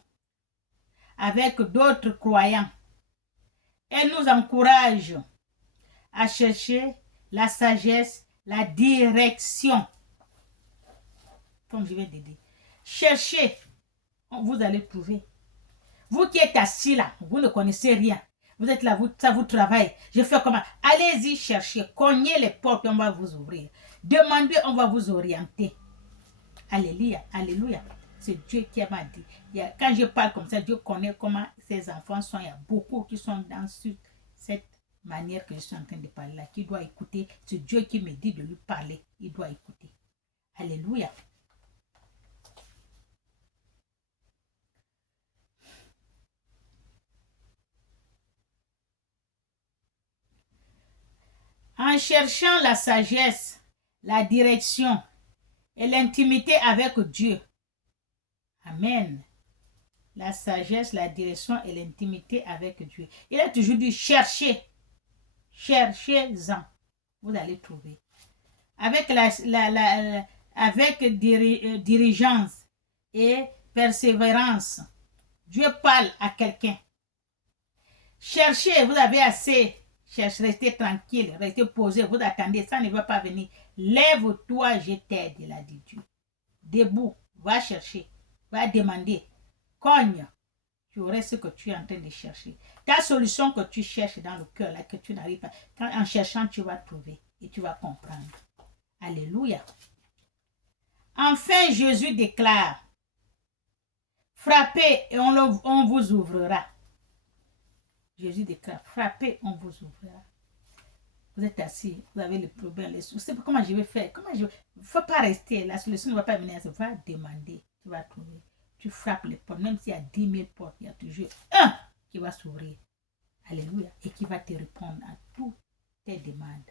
avec d'autres croyants, elle nous encourage à chercher la sagesse, la direction. Comme je vais te dire, cherchez, vous allez trouver. Vous qui êtes assis là, vous ne connaissez rien. Vous êtes là, ça vous travaille. Je fais comment? Allez-y chercher, cognez les portes, on va vous ouvrir. Demandez, on va vous orienter. Alléluia, alléluia. C'est Dieu qui m'a dit. Quand je parle comme ça, Dieu connaît comment ses enfants sont. Il y a beaucoup qui sont dans cette manière que je suis en train de parler là, qui doit écouter. C'est Dieu qui me dit de lui parler. Il doit écouter. Alléluia. En cherchant la sagesse, la direction et l'intimité avec Dieu. Amen. La sagesse, la direction et l'intimité avec Dieu. Il a toujours dit cherchez. Cherchez-en. Vous allez trouver. Avec diligence et persévérance, Dieu parle à quelqu'un. Cherchez, vous avez assez. Cherchez, restez tranquille, restez posé, vous attendez, ça ne va pas venir. Lève-toi, je t'aide, il a dit Dieu. Debout, va chercher, va demander, cogne. Tu aurais ce que tu es en train de chercher. Ta solution que tu cherches dans le cœur, là, que tu n'arrives pas, en cherchant, tu vas trouver et tu vas comprendre. Alléluia. Enfin, Jésus déclare, frappez et on vous ouvrira. Jésus déclare, frappez, on vous ouvrira. Vous êtes assis, vous avez le problème, les soucis. Comment je vais faire? Il ne faut pas rester. La solution ne va pas venir. Tu vas demander, tu vas trouver. Tu frappes les portes. Même s'il y a 10 000 portes, il y a toujours un qui va s'ouvrir. Alléluia. Et qui va te répondre à toutes tes demandes.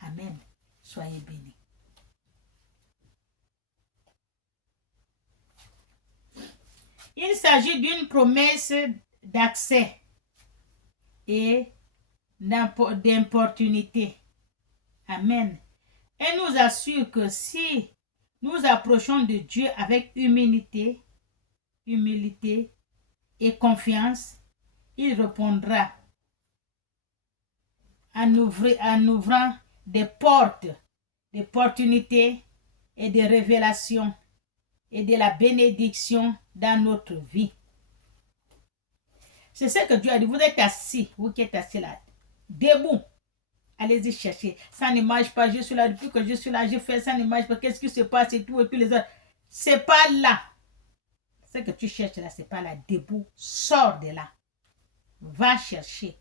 Amen. Soyez bénis. Il s'agit d'une promesse d'accès et d'importunité. Amen. Elle nous assure que si nous approchons de Dieu avec humilité et confiance, il répondra en ouvrant des portes, des opportunités et des révélations et de la bénédiction dans notre vie. C'est ce que Dieu a dit. Vous êtes assis, vous qui êtes assis là, debout. Allez-y chercher. Ça ne marche pas. Je suis là depuis que je suis là. Je fais ça ne marche pas. Qu'est-ce qui se passe et tout et puis les autres. C'est pas là. Ce que tu cherches là, c'est pas là. Debout. Sors de là. Va chercher.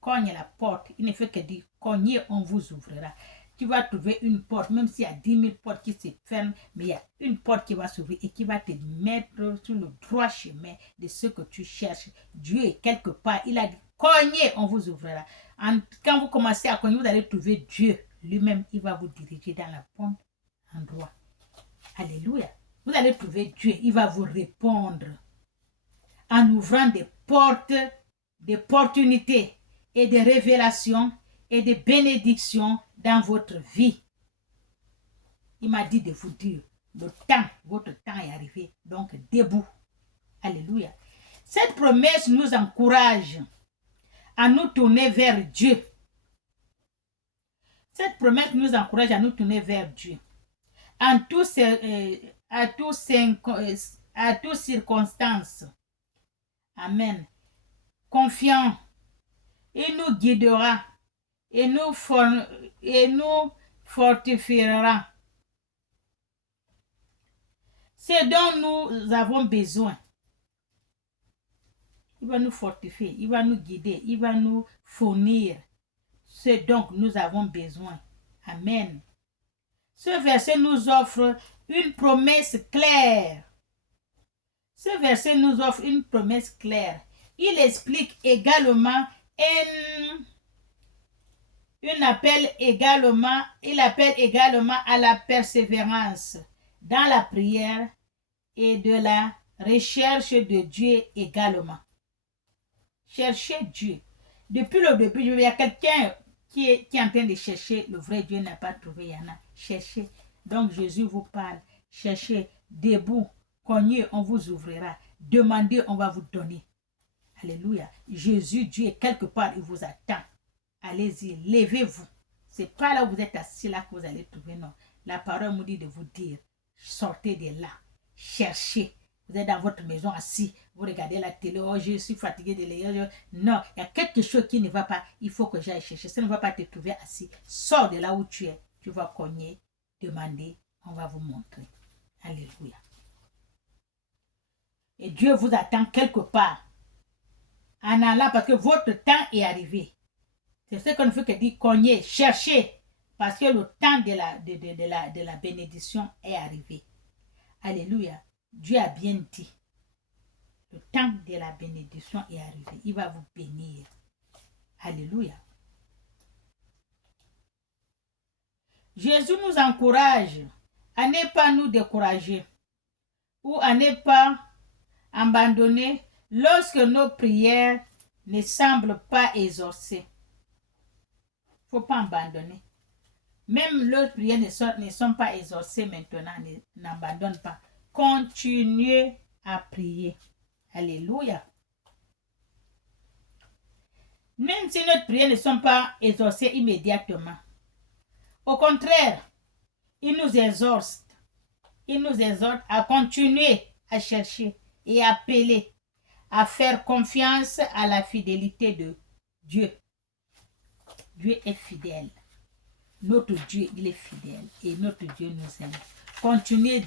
Cogne la porte. Il ne fait que dire cognez, on vous ouvrira. Tu vas trouver une porte, même s'il y a 10 000 portes qui se ferment, mais il y a une porte qui va s'ouvrir et qui va te mettre sur le droit chemin de ce que tu cherches. Dieu est quelque part. Il a dit cognez, on vous ouvrira. Quand vous commencez à cogner, vous allez trouver Dieu lui-même. Il va vous diriger dans le bon endroit. Alléluia. Vous allez trouver Dieu. Il va vous répondre en ouvrant des portes, des opportunités et des révélations et des bénédictions dans votre vie. Il m'a dit de vous dire, votre temps est arrivé. Donc, debout. Alléluia. Cette promesse nous encourage à nous tourner vers Dieu. Cette promesse nous encourage à nous tourner vers Dieu. À toutes circonstances. Amen. Confiant. Il nous guidera et nous fortifiera. Ce dont nous avons besoin. Il va nous fortifier, il va nous guider, il va nous fournir ce dont nous avons besoin. Amen. Ce verset nous offre une promesse claire. Ce verset nous offre une promesse claire. Il explique également il appelle également à la persévérance dans la prière et de la recherche de Dieu également. Cherchez Dieu. Depuis le début, il y a quelqu'un qui est en train de chercher le vrai Dieu, n'a pas trouvé, il y en a. Cherchez. Donc Jésus vous parle. Cherchez, debout, cognez, on vous ouvrira. Demandez, on va vous donner. Alléluia. Jésus, Dieu est quelque part, il vous attend. Allez-y, levez-vous. C'est pas là où vous êtes assis là que vous allez trouver, non. La parole nous dit de vous dire, sortez de là, cherchez. Vous êtes dans votre maison assis, vous regardez la télé, oh je suis fatigué de lire. Non, il y a quelque chose qui ne va pas, il faut que j'aille chercher. Ça ne va pas te trouver assis. Sors de là où tu es, tu vas cogner, demander, on va vous montrer. Alléluia. Et Dieu vous attend quelque part. En allant parce que votre temps est arrivé. C'est ce qu'on fait que dit cogner, chercher. Parce que le temps de la bénédiction est arrivé. Alléluia. Dieu a bien dit. Le temps de la bénédiction est arrivé. Il va vous bénir. Alléluia. Jésus nous encourage à ne pas nous décourager ou à ne pas abandonner lorsque nos prières ne semblent pas exaucées. Il ne faut pas abandonner. Même leurs prières ne sont pas exaucées maintenant, n'abandonne pas. Continuez à prier. Alléluia. Même si notre prières ne sont pas exaucées immédiatement. Au contraire, il nous exhorte à continuer à chercher et appeler, à faire confiance à la fidélité de Dieu. Dieu est fidèle. Notre Dieu, il est fidèle et notre Dieu nous aime. Continuez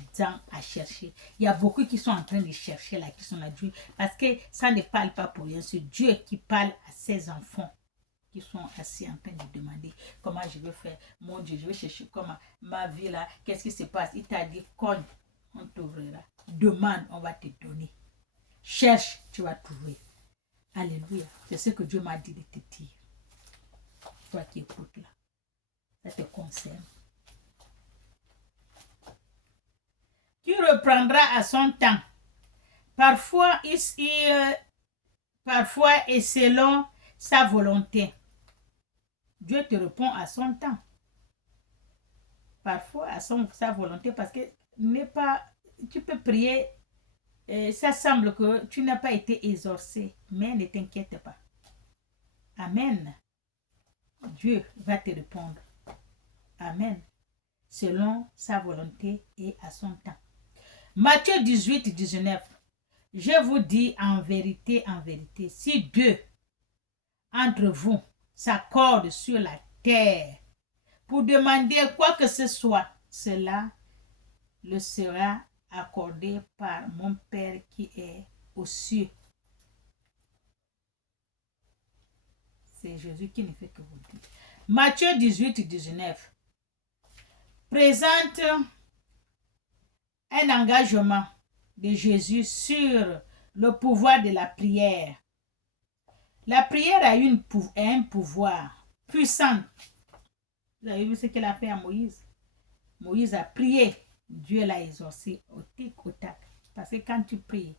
à chercher. Il y a beaucoup qui sont en train de chercher là, qui sont là, Dieu, parce que ça ne parle pas pour rien. C'est Dieu qui parle à ses enfants qui sont assis en train de demander comment je vais faire. Mon Dieu, je vais chercher comment ma vie là, qu'est-ce qui se passe. Il t'a dit, cogne, on t'ouvrira. Demande, on va te donner. Cherche, tu vas trouver. Alléluia. C'est ce que Dieu m'a dit de te dire. Toi qui écoutes là. Ça te concerne. Tu reprendras à son temps. Parfois et selon sa volonté. Dieu te répond à son temps. Parfois à sa volonté, parce que tu peux prier, ça semble que tu n'as pas été exaucé, mais ne t'inquiète pas. Amen. Dieu va te répondre. Amen. Selon sa volonté et à son temps. Matthieu 18, 19. Je vous dis en vérité, si deux entre vous s'accordent sur la terre pour demander quoi que ce soit, cela le sera accordé par mon Père qui est aux cieux. C'est Jésus qui ne fait que vous dire. Matthieu 18, 19 présente un engagement de Jésus sur le pouvoir de la prière. La prière a un pouvoir puissant. Vous avez vu ce qu'il a fait à Moïse? Moïse a prié. Dieu l'a exaucé au tic, au tac. Parce que quand tu pries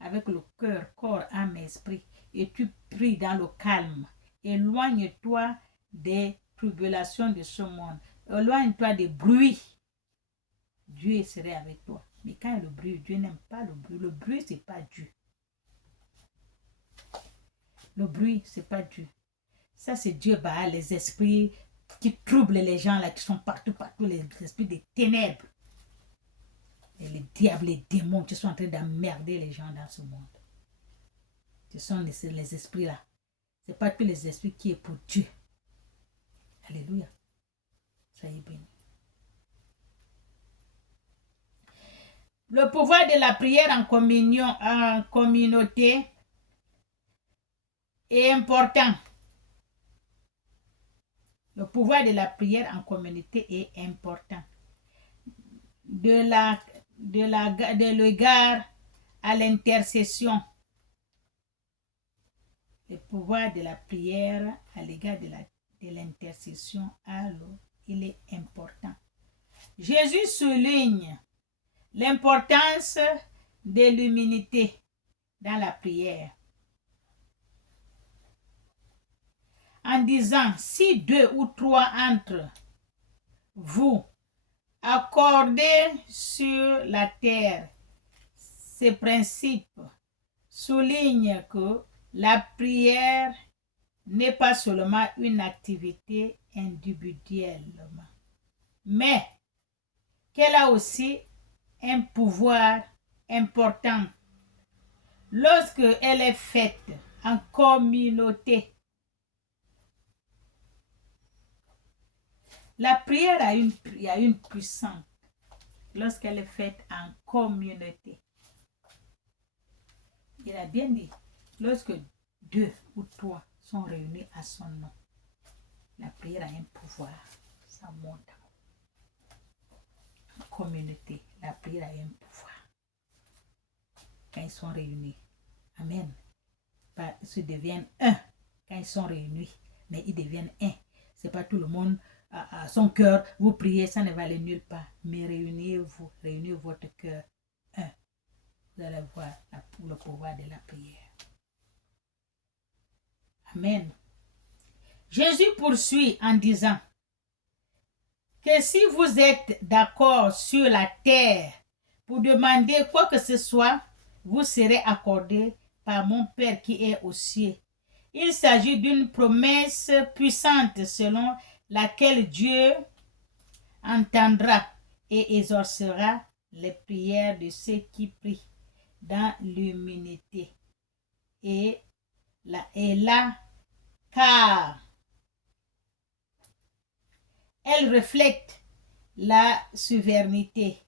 avec le cœur, corps, âme, esprit, et tu pries dans le calme, éloigne-toi des tribulations de ce monde. Éloigne-toi des bruits. Dieu serait avec toi. Mais quand il y a le bruit, Dieu n'aime pas le bruit. Le bruit, ce n'est pas Dieu. Le bruit, ce n'est pas Dieu. Ça, c'est Dieu, les esprits qui troublent les gens là, qui sont partout, les esprits des ténèbres. Et les diables, les démons qui sont en train d'emmerder les gens dans ce monde. Ce sont les esprits là. Ce n'est pas tous les esprits qui est pour Dieu. Alléluia. Soyez bénis. Le pouvoir de la prière en communauté est important. Le pouvoir de la prière en communauté est important. De l'égard à l'intercession. Le pouvoir de la prière à l'égard de l'intercession, alors il est important. Jésus souligne l'importance de l'humilité dans la prière. En disant, si 2 ou 3 entre vous accordez sur la terre, ces principes soulignent que la prière n'est pas seulement une activité individuelle, mais qu'elle a aussi un pouvoir important lorsque elle est faite en communauté. La prière a une puissance lorsqu'elle est faite en communauté. Il a bien dit, lorsque 2 ou 3 sont réunis à son nom, la prière a un pouvoir, ça monte. En communauté, la prière a un pouvoir. Quand ils sont réunis, amen, ils se deviennent un. Quand ils sont réunis, mais ils deviennent un. C'est pas tout le monde à son cœur, vous priez, ça ne va aller nulle part. Mais réunissez-vous, réunissez votre cœur. Vous allez voir le pouvoir de la prière. Amen. Jésus poursuit en disant que si vous êtes d'accord sur la terre pour demander quoi que ce soit, vous serez accordé par mon Père qui est aux cieux. Il s'agit d'une promesse puissante selon laquelle Dieu entendra et exaucera les prières de ceux qui prient dans l'humilité. Et là, car elle reflète la souveraineté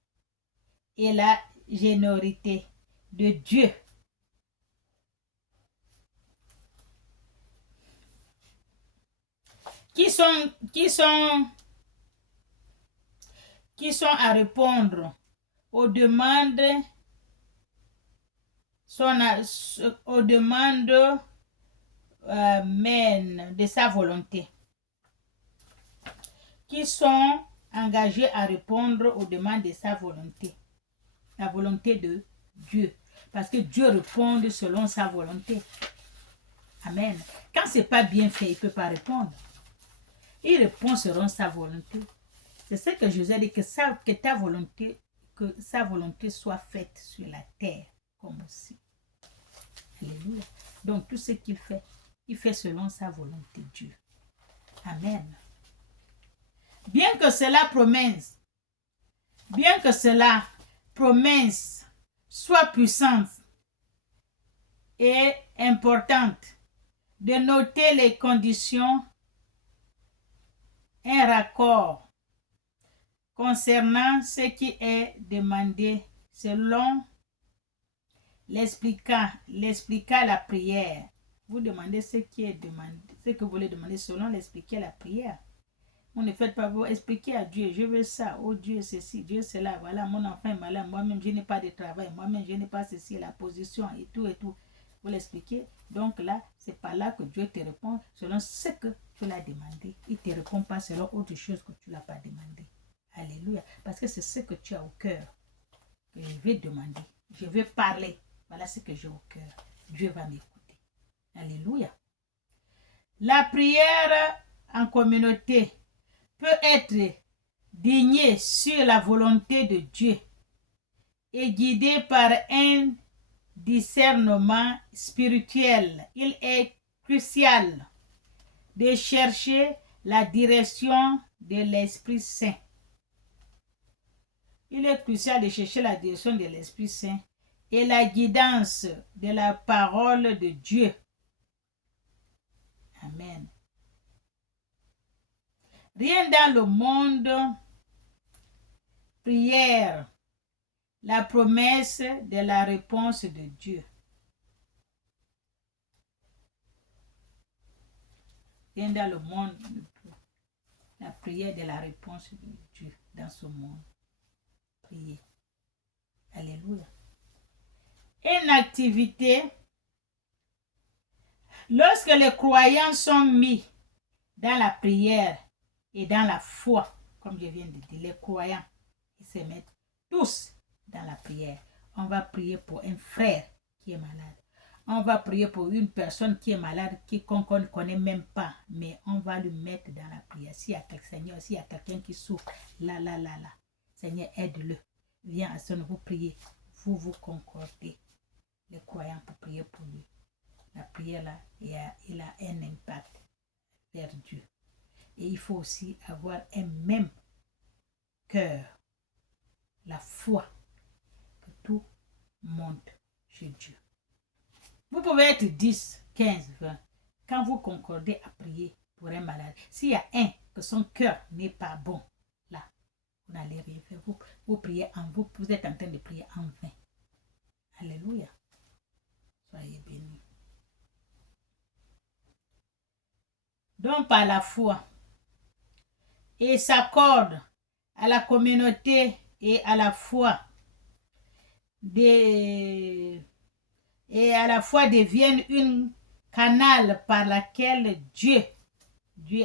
et la générosité de Dieu. Qui sont à répondre aux demandes de sa volonté. Qui sont engagés à répondre aux demandes de sa volonté. La volonté de Dieu. Parce que Dieu répond selon sa volonté. Amen. Quand ce n'est pas bien fait, il ne peut pas répondre. Il répond selon sa volonté. C'est ce que Jésus a dit, que sa volonté soit faite sur la terre comme aussi. Alléluia. Donc tout ce qu'il fait, il fait selon sa volonté, Dieu. Amen. Bien que cela promesse soit puissante et importante, de noter les conditions, un raccord concernant ce qui est demandé selon l'expliquant la prière. Vous demandez ce qui est demandé, ce que vous voulez demander selon l'expliquer la prière. Vous ne faites pas vous expliquer à Dieu, je veux ça, oh Dieu ceci, Dieu cela, voilà mon enfant est malade, moi-même je n'ai pas de travail, moi-même je n'ai pas ceci, la position et tout. Vous l'expliquez. Donc là, c'est pas là que Dieu te répond selon ce que tu l'as demandé. Il ne te répond pas selon autre chose que tu ne l'as pas demandé. Alléluia. Parce que c'est ce que tu as au cœur que je vais demander. Je vais parler. Voilà ce que j'ai au cœur. Dieu va m'écouter. Alléluia. La prière en communauté peut être digne sur la volonté de Dieu et guidée par un discernement spirituel. Il est crucial de chercher la direction de l'Esprit Saint. Il est crucial de chercher la direction de l'Esprit Saint et la guidance de la parole de Dieu. Amen. Rien dans le monde, prière, la promesse de la réponse de Dieu. Rien dans le monde, la prière de la réponse de Dieu dans ce monde. Prier. Alléluia. Une activité, lorsque les croyants sont mis dans la prière et dans la foi, comme je viens de dire, les croyants, ils se mettent tous dans la prière. On va prier pour un frère qui est malade. On va prier pour une personne qui est malade, qu'on ne connaît même pas, mais on va lui mettre dans la prière. S'il y a quelqu'un qui souffre, là. Seigneur, aide-le. Viens à ce vous priez. Vous concordez, les croyants, pour prier pour lui. La prière là, il a un impact vers Dieu. Et il faut aussi avoir un même cœur, la foi, que tout monte chez Dieu. Vous pouvez être 10, 15, 20. Quand vous concordez à prier pour un malade, s'il y a un que son cœur n'est pas bon, là, vous n'allez rien faire. Vous priez vous êtes en train de prier en vain. Alléluia. Soyez bénis. Donc par la foi, et s'accorde à la communauté et à la foi deviennent une canal par laquelle Dieu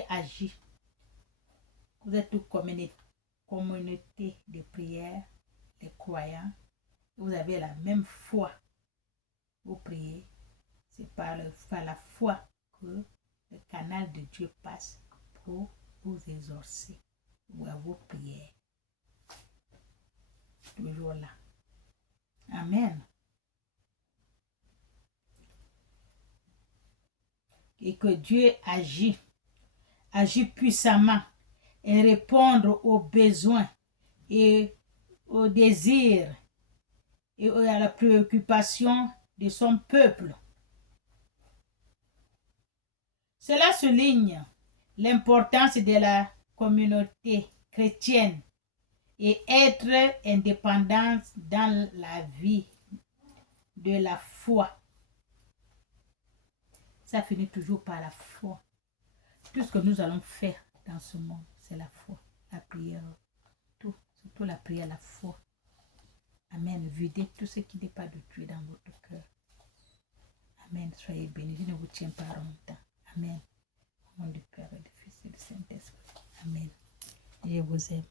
agit. Vous êtes une communauté de prière, les croyants. Vous avez la même foi. Vous priez. C'est par la foi que le canal de Dieu passe pour vous exaucer ou à vos prières. Toujours là. Amen. Et que Dieu agit puissamment et répondre aux besoins et aux désirs et à la préoccupation de son peuple. Cela souligne l'importance de la communauté chrétienne et être indépendante dans la vie de la foi. Ça finit toujours par la foi. Tout ce que nous allons faire dans ce monde, c'est la foi, la prière, tout, surtout la prière, la foi. Amen. Videz tout ce qui n'est pas de Dieu dans votre cœur. Amen. Soyez bénis. Je ne vous tiens pas longtemps. Amen. Au nom du Père et du Fils et du Saint-Esprit. Amen. Je vous aime.